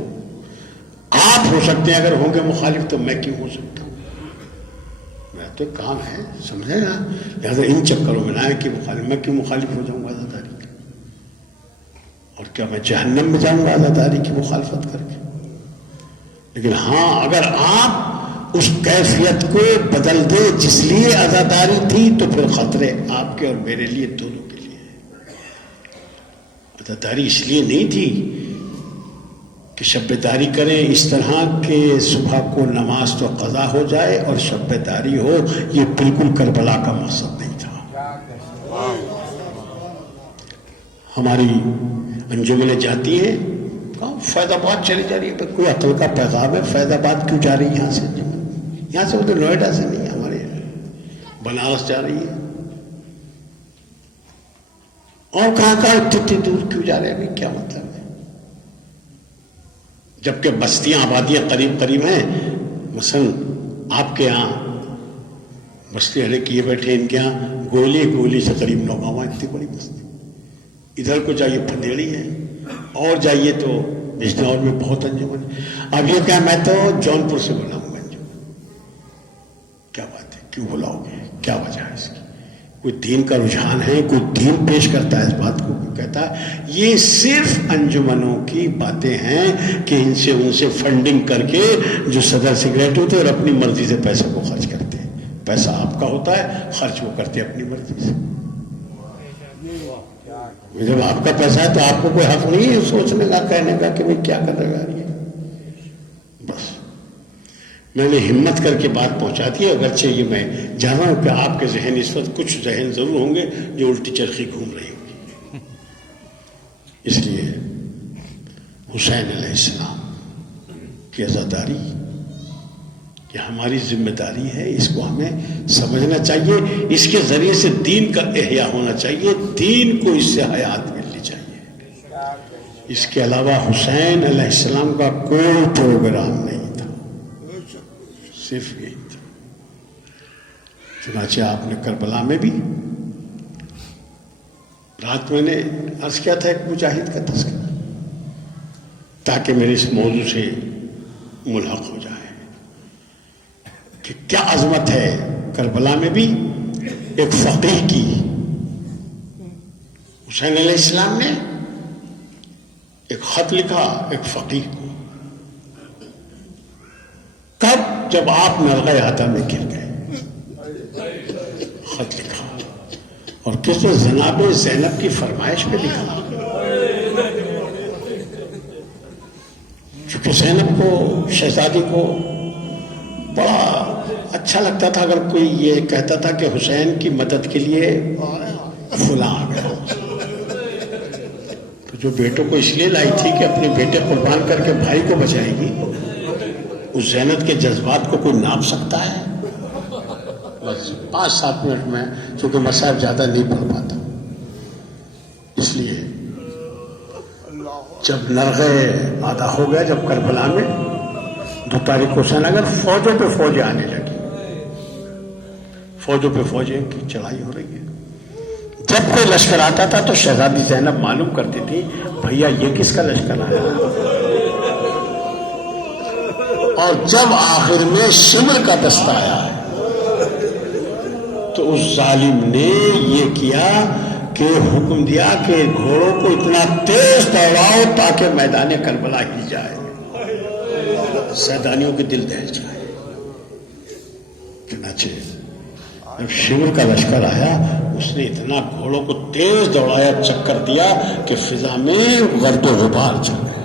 آپ ہو سکتے ہیں اگر ہوں گے مخالف, تو میں کیوں ہو سکتا ہوں؟ میرا تو کام ہے, سمجھے نا. لہٰذا ان چکروں میں نہ ہے کہ مخالف, میں کیوں مخالف ہو جاؤں گا عزاداری کی؟ اور کیا میں جہنم میں جاؤں گا عزاداری کی مخالفت کر کے؟ لیکن ہاں, اگر آپ اس کیفیت کو بدل دے جس لیے عزاداری تھی, تو پھر خطرے آپ کے اور میرے لیے دونوں کے لیے. عزاداری اس لیے نہیں تھی کہ شب داری کریں اس طرح کہ صبح کو نماز تو قضا ہو جائے اور شب داری ہو. یہ بالکل کربلا کا مقصد نہیں تھا. ہماری انجمنیں جاتی ہیں, فیض آباد چلی جا رہی ہے, کوئی عقل کا پیغام ہے. فیض آباد کیوں جا رہی ہے یہاں سے انجمن؟ یہاں سے ادھر نوئیڈا سے نہیں، ہمارے بنارس جا رہی ہے، اور کہاں کہاں اتنی دور کیوں جا رہے ہیں؟ کیا مطلب ہے؟ جبکہ بستیاں آبادیاں قریب قریب ہیں. مثلا آپ کے یہاں بستی والے کیے بیٹھے، ان کے یہاں گولی سے قریب نوگاواں اتنی بڑی بستی. ادھر کو جائیے پھندیڑی ہے، اور جائیے تو بجنور میں بہت انجمن. اب یہ کیا میں تو جونپور سے بلاؤں گا انجمن. کیا بات ہے، کیوں بلاؤ گے؟ کیا وجہ ہے اس کی؟ کوئی دین کا رجحان ہے؟ کوئی دین پیش کرتا ہے اس بات کو؟ کہتا ہے یہ صرف انجمنوں کی باتیں ہیں کہ ان سے فنڈنگ کر کے جو صدر سیکریٹری ہوتے اور اپنی مرضی سے پیسے کو خرچ کرتے ہیں. پیسہ آپ کا ہوتا ہے، خرچ وہ کرتے اپنی مرضی سے. جب آپ کا پیسہ ہے تو آپ کو کوئی حق نہیں ہے سوچنے کا، کہنے کا کہ بھائی کیا کر رہا ہے. بس میں نے ہمت کر کے بات پہنچا دی، اگرچہ یہ میں جان رہا ہوں کہ آپ کے ذہن اس وقت کچھ ذہن ضرور ہوں گے جو الٹی چرخی گھوم رہی ہوں گی. اس لیے حسین علیہ السلام کی عزاداری یہ ہماری ذمہ داری ہے، اس کو ہمیں سمجھنا چاہیے. اس کے ذریعے سے دین کا احیاء ہونا چاہیے، دین کو اس سے حیات ملنی چاہیے. اس کے علاوہ حسین علیہ السلام کا کوئی پروگرام نہیں تھا، صرف یہی تھا. چنانچہ آپ نے کربلا میں بھی رات میں نے عرض کیا تھا ایک مجاہد کا تذکرہ، تاکہ میرے اس موضوع سے ملحق ہو جائے کہ کیا عظمت ہے کربلا میں بھی ایک فقیہ کی. حسین علیہ السلام نے ایک خط لکھا ایک فقیہ کو. کب؟ جب آپ نرغہ عطا میں گر گئے. خط لکھا، اور کس نے؟ جناب زینب کی فرمائش پہ لکھا. چونکہ زینب کو، شہزادی کو بڑا اچھا لگتا تھا اگر کوئی یہ کہتا تھا کہ حسین کی مدد کے لیے فلاں آ گیا. تو جو بیٹوں کو اس لیے لائی تھی کہ اپنے بیٹے قربان کر کے بھائی کو بچائے گی، اس زینب کے جذبات کو کوئی ناپ سکتا ہے؟ بس 5-7 منٹ میں، چونکہ مسائل زیادہ نہیں پڑھ پاتا، اس لیے جب نرغہ آدھا ہو گیا، جب کربلا میں 2 تاریخ کو حسین اگر فوجوں پہ فوجیں آنے لگی، فوجوں پہ فوجیں کی چڑھائی ہو رہی ہے. جب کوئی لشکر آتا تھا تو شہزادی زینب معلوم کرتی تھی بھیا یہ کس کا لشکر آیا. اور جب آخر میں شمر کا دستہ آیا تو اس ظالم نے یہ کیا کہ حکم دیا کہ گھوڑوں کو اتنا تیز دوڑاؤ تاکہ میدان کربلا ہل جائے، سیدانیوں کے دل دہل جائے. چنانچہ جب شمر کا لشکر آیا، اس نے اتنا گھوڑوں کو تیز دوڑایا، چکر دیا کہ فضا میں گرد و غبار چل گئے.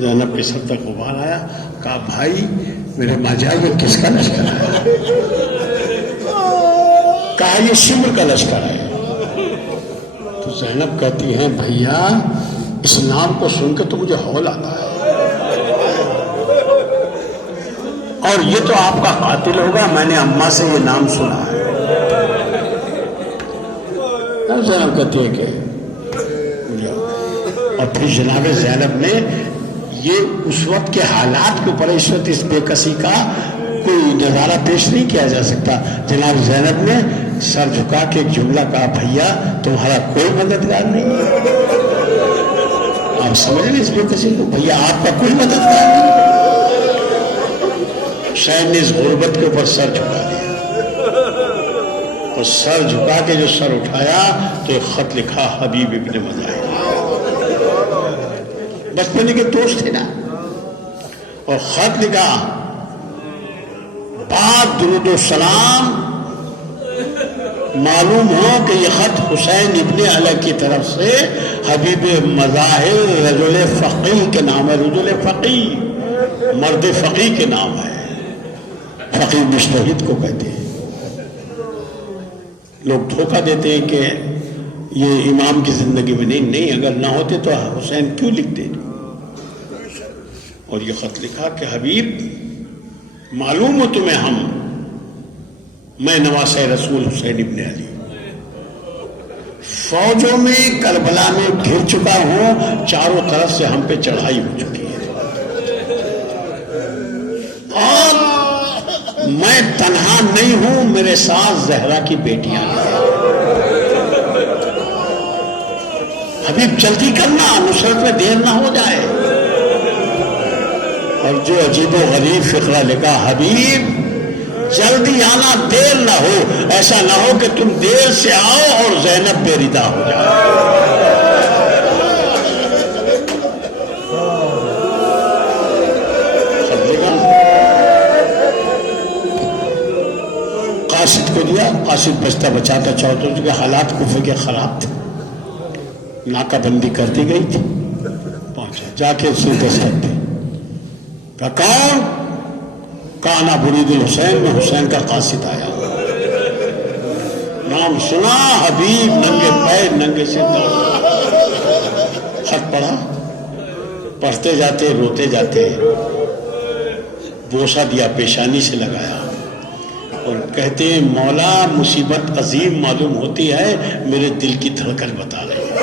زینب کے سر تک غبار آیا. کہا بھائی میرے ماجا یہ کس کا لشکر آیا؟ کہا یہ شمر کا لشکر ہے. تو زینب کہتی ہیں بھیا اس نام کو سن کے تو مجھے ہول آتا ہے، اور یہ تو آپ کا قاتل ہوگا، میں نے اماں سے یہ نام سنا ہے. زینب کہتی ہے کہ اور پھر جناب زینب نے یہ اس وقت کے حالات کے اوپر، اس وقت اس بے کسی کا کوئی نظارہ پیش نہیں کیا جا سکتا. جناب زینب نے سر جھکا کے ایک جملہ کہا بھیا تمہارا کوئی مددگار نہیں ہے. آپ سمجھ رہے اس بے کسی کو؟ بھیا آپ کا کوئی مددگار نہیں. حسین نے اس غربت کے اوپر سر جھکا دیا، اور سر جھکا کے جو سر اٹھایا تو ایک خط لکھا حبیب ابن مظاہر. بچپنے کے دوست تھے نا، اور خط لکھا بعد درود و سلام معلوم ہو کہ یہ خط حسین ابن علی کی طرف سے حبیب مظاہر رجل فقیہ کے نام ہے. رجل فقیہ مرد فقیہ کے نام ہے. فقیہ مجتہد کو کہتے ہیں. لوگ دھوکہ دیتے ہیں کہ یہ امام کی زندگی میں نہیں، اگر نہ ہوتے تو حسین کیوں لکھتے. اور یہ خط لکھا کہ حبیب معلوم ہو تمہیں میں نواسہ رسول حسین ابن علی فوجوں میں کربلا میں گھر چکا ہوں، چاروں طرف سے ہم پہ چڑھائی ہو چکی ہے، اور میں تنہا نہیں ہوں، میرے ساتھ زہرا کی بیٹیاں ہیں۔ حبیب جلدی کرنا، نصرت میں دیر نہ ہو جائے۔ اور جو عجیب و غریب فقرہ لکھا، حبیب جلدی آنا، دیر نہ ہو، ایسا نہ ہو کہ تم دیر سے آؤ اور زینب بے ردا ہو جائے۔ قاصد کو دیا، قاصد بچتا بچاتا چوتھوں کے حالات کوفے کے خراب تھے، ناکہ بندی کر دی گئی تھی، پہنچا جا کے سیدھے ساتھ کہا کون؟ کانا برید الحسین، میں حسین کا قاصد آیا، نام سنا، حبیب ننگے پیر ننگے سر، خط پڑھا، پڑھتے جاتے روتے جاتے، بوسہ دیا، پیشانی سے لگایا اور کہتے ہیں مولا مصیبت عظیم معلوم ہوتی ہے، میرے دل کی دھڑکن بتا رہی ہے۔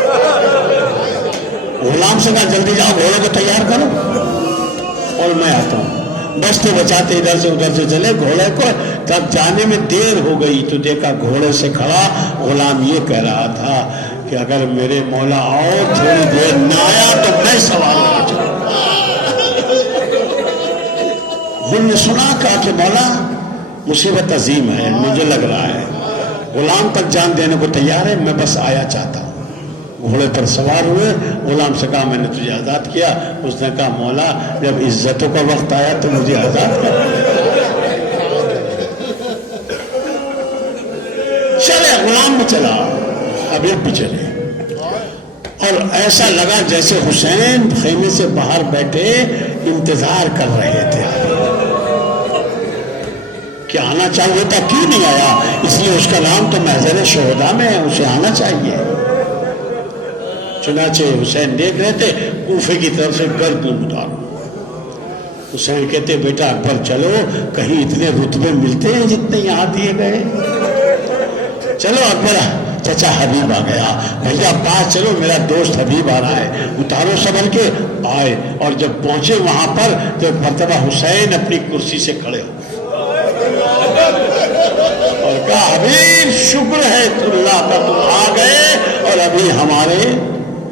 غلام سے کہا جلدی جاؤ، گھوڑے کو تیار کرو اور میں آتا ہوں۔ بچتے بچاتے ادھر سے چلے، گھوڑے کو تب جانے میں دیر ہو گئی تو دیکھا گھوڑے سے کھڑا غلام یہ کہہ رہا تھا کہ اگر میرے مولا آؤ تھوڑی دیر نہ آیا تو میں سوال کر جاؤں۔ انہوں نے سنا، کہا کہ مولا مصیبت عظیم ہے، مجھے لگ رہا ہے، غلام تک جان دینے کو تیار ہے، میں بس آیا چاہتا ہوں۔ گھوڑے پر سوار ہوئے، غلام سے کہا میں نے تجھے آزاد کیا، اس نے کہا مولا جب عزتوں کا وقت آیا تو مجھے آزاد کر۔ چلے غلام میں چلا، حبیب بھی چلے، اور ایسا لگا جیسے حسین خیمے سے باہر بیٹھے انتظار کر رہے تھے کہ آنا چاہیے تھا، کیوں نہیں آیا؟ اس لیے اس کا نام تو محضر شہداء میں ہے، اسے آنا چاہیے۔ چنانچہ حسین دیکھ رہے تھے کوفے کی طرف سے گردن اتارو، حسین کہتے بیٹا اکبر چلو، کہیں اتنے رتبے ملتے ہیں جتنے یہاں دیے گئے، چلو اکبر چچا حبیب آ گیا، بھیا پاس چلو میرا دوست حبیب آ رہا ہے، اتارو سنبھل کے۔ آئے اور جب پہنچے وہاں پر تو ایک مرتبہ حسین اپنی کرسی سے کھڑے ہو اور کہا حبیب شکر ہے اللہ کا تم آ گئے، اور ابھی ہمارے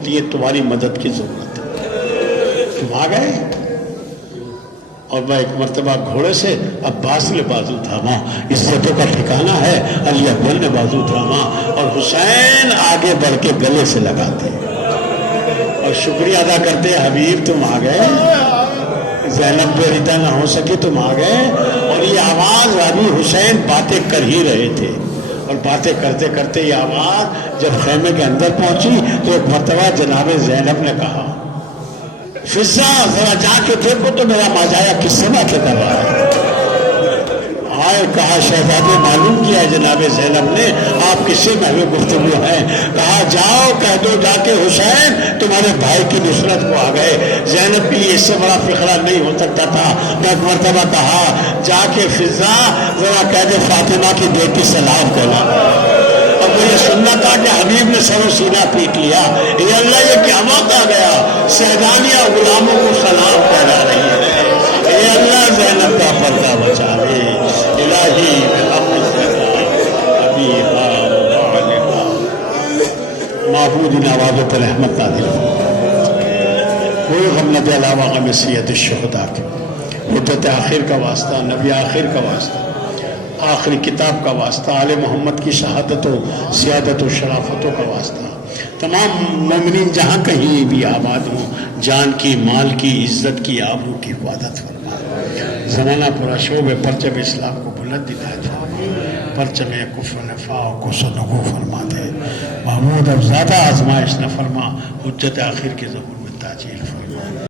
لیے تمہاری مدد کی ضرورت ہے، تم آ گئے۔ اور میں ایک مرتبہ گھوڑے سے عباس نے بازو تھاما، عزتوں کا ٹھکانہ ہے، علی اکبر نے بازو تھاما، اور حسین آگے بڑھ کے گلے سے لگاتے اور شکریہ ادا کرتے، حبیب تم آ گئے، زینب بے ردا نہ ہو سکے تم آ گئے۔ اور یہ آواز ابھی حسین باتیں کر ہی رہے تھے، اور باتیں کرتے کرتے یہ آواز جب خیمے کے اندر پہنچی تو ایک مرتبہ جناب زینب نے کہا فضا ذرا جا کے دیکھو تو میرا ماجایا کس سے باتیں کر رہا ہے۔ آئے کہا شہزادے معلوم کیا ہے جناب زینب نے، آپ کس سے محو گفتگو ہیں؟ کہا جاؤ کہہ دو جا کے حسین تمہارے بھائی کی نصرت کو آ گئے۔ زینب کے لیے اس سے بڑا فخرہ نہیں ہو سکتا تھا۔ میں ایک مرتبہ کہا جا کے فضا ذرا کہہ دے فاطمہ کی بیٹی سلام کہنا، اور مجھے سننا تھا کہ حبیب نے سر و سینہ پیٹ لیا، اے اللہ یہ کیا وقت آ گیا، شہزادیاں غلاموں کو سلام کہلا رہی ہے، اے اللہ زینب کا پردہ بچا لے، الہی معبود ان آوازوں پر رحمت نازل ہو، کوئی غم نہ دے علاوہ غم سید الشہداء کے، حجت آخر کا واسطہ، نبی آخر کا واسطہ، آخری کتاب کا واسطہ، آل محمد کی شہادت و سیادت و شرافتوں کا واسطہ، تمام مومنین جہاں کہیں بھی آباد ہوں، جان کی، مال کی، عزت کی، آبرو کی حفاظت فرما، زمانہ پورا شعب پرچم اسلام کو بلند ہدایت فرما، پرچم کفر نفاق کو سنگو فرما دے، محمود اب زیادہ آزمائش نہ فرما، حجت آخر کے ظہور میں تاجیل فرما۔